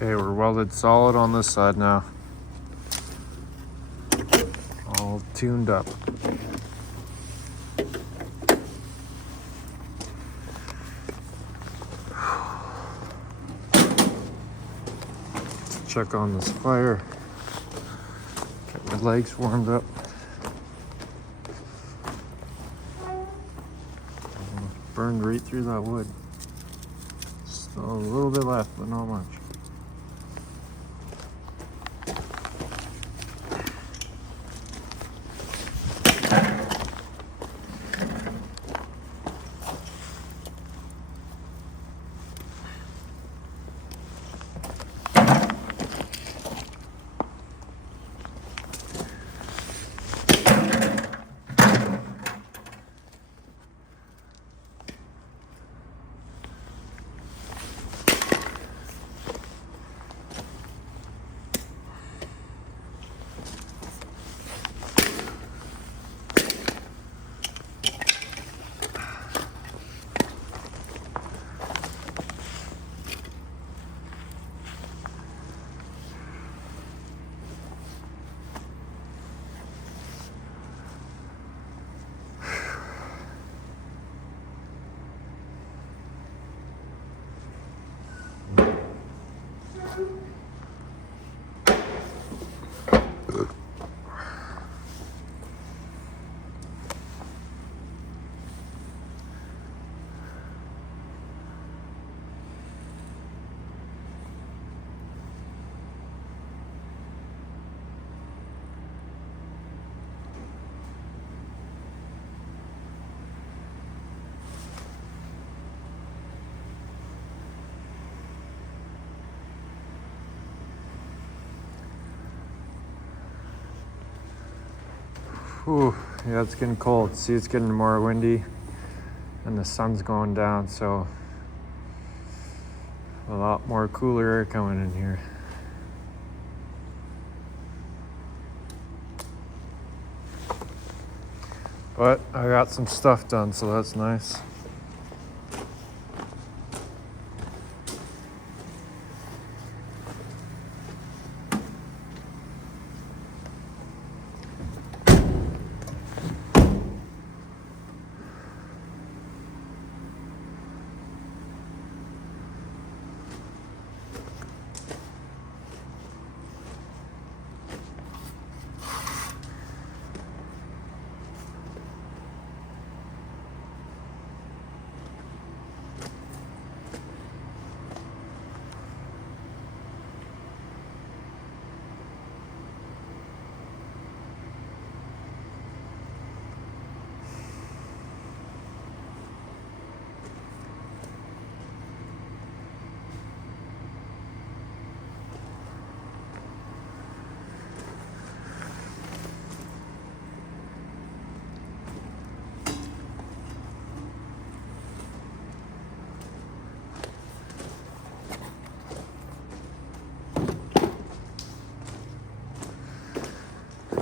Okay, we're welded solid on this side now. All tuned up. Let's check on this fire. Get my legs warmed up. Burned right through that wood. Still a little bit left, but not much. Whew, yeah, it's getting cold. See, it's getting more windy and the sun's going down, so a lot more cooler air coming in here. But I got some stuff done, so that's nice.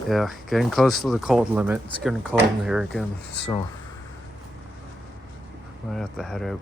Yeah, getting close to the cold limit. It's getting cold in here again, so might have to head out.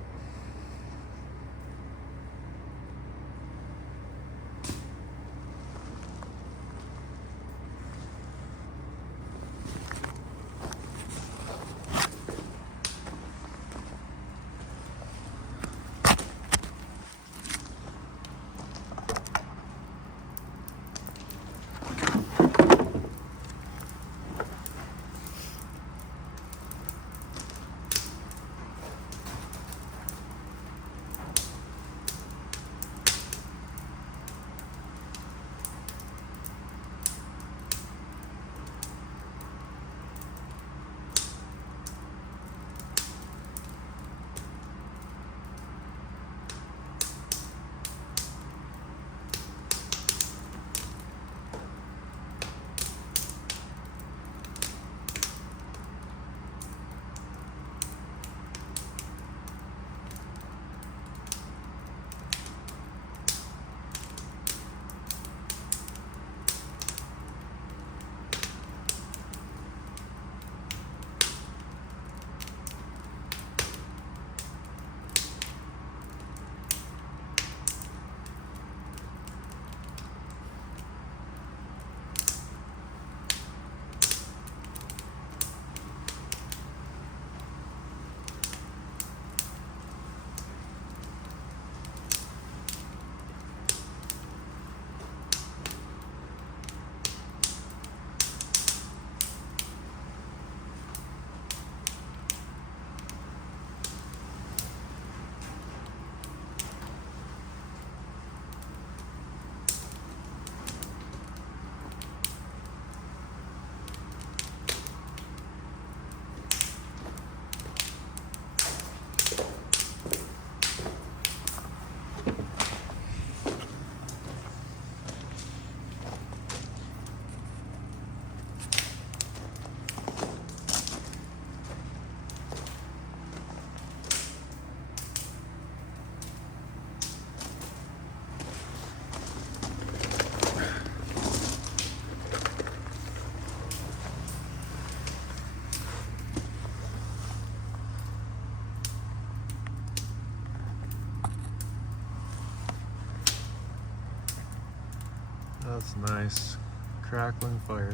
That's nice. Crackling fire.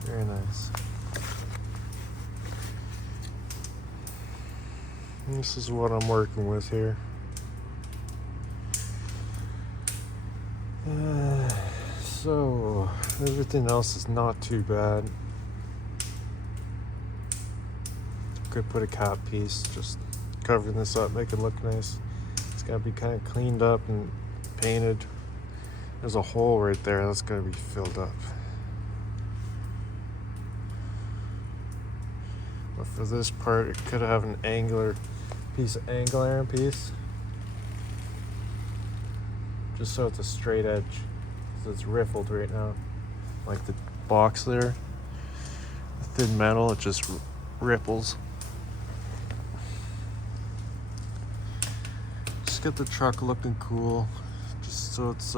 Very nice. This is what I'm working with here. So, everything else is not too bad. Could put a cap piece, just covering this up, make it look nice. It's gotta be kind of cleaned up and painted. There's a hole right there that's gotta be filled up. But for this part, it could have an angular piece of angle iron piece, just so it's a straight edge, because it's riffled right now. Like the box there, the thin metal, it just ripples. Just get the truck looking cool, just so it's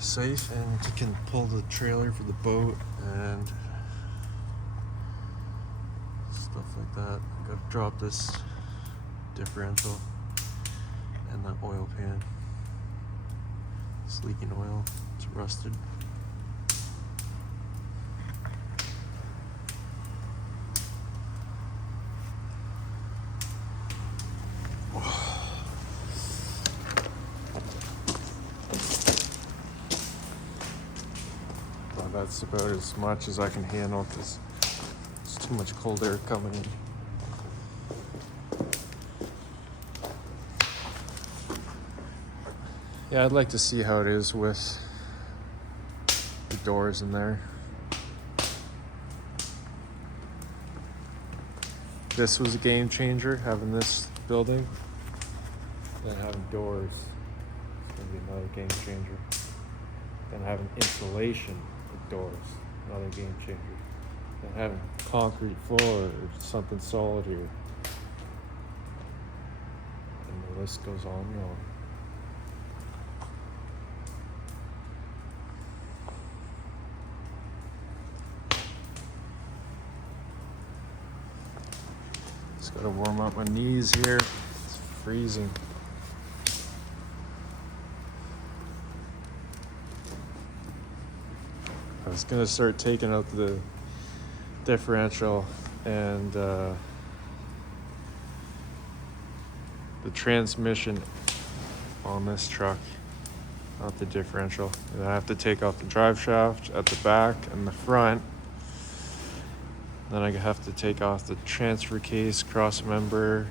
safe and you can pull the trailer for the boat and stuff like that. I gotta drop this differential and that oil pan. It's leaking oil, it's rusted. Well, that's about as much as I can handle because it's too much cold air coming in. Yeah, I'd like to see how it is with the doors in there. This was a game changer, having this building, then having doors. It's gonna be another game changer. Then having insulation with doors, another game changer. Then having concrete floor or something solid here. And the list goes on and on. Just gotta warm up my knees here. It's freezing. I was gonna start taking out the differential and the transmission on this truck, not the differential. And I have to take off the drive shaft at the back and the front. Then I have to take off the transfer case, cross member,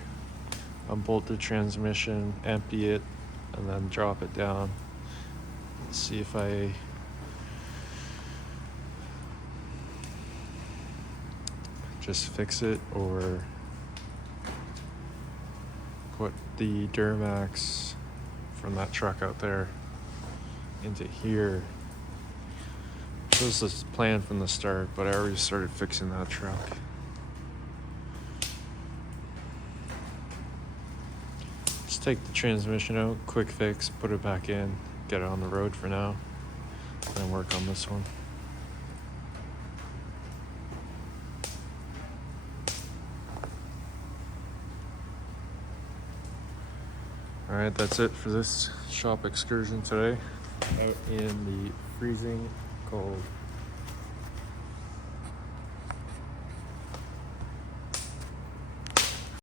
unbolt the transmission, empty it, and then drop it down. Let's see if I just fix it or put the Duramax from that truck out there into here. This was the plan from the start, but I already started fixing that truck. Just take the transmission out, quick fix, put it back in, get it on the road for now, and work on this one. Alright, that's it for this shop excursion today. Out in the freezing cold.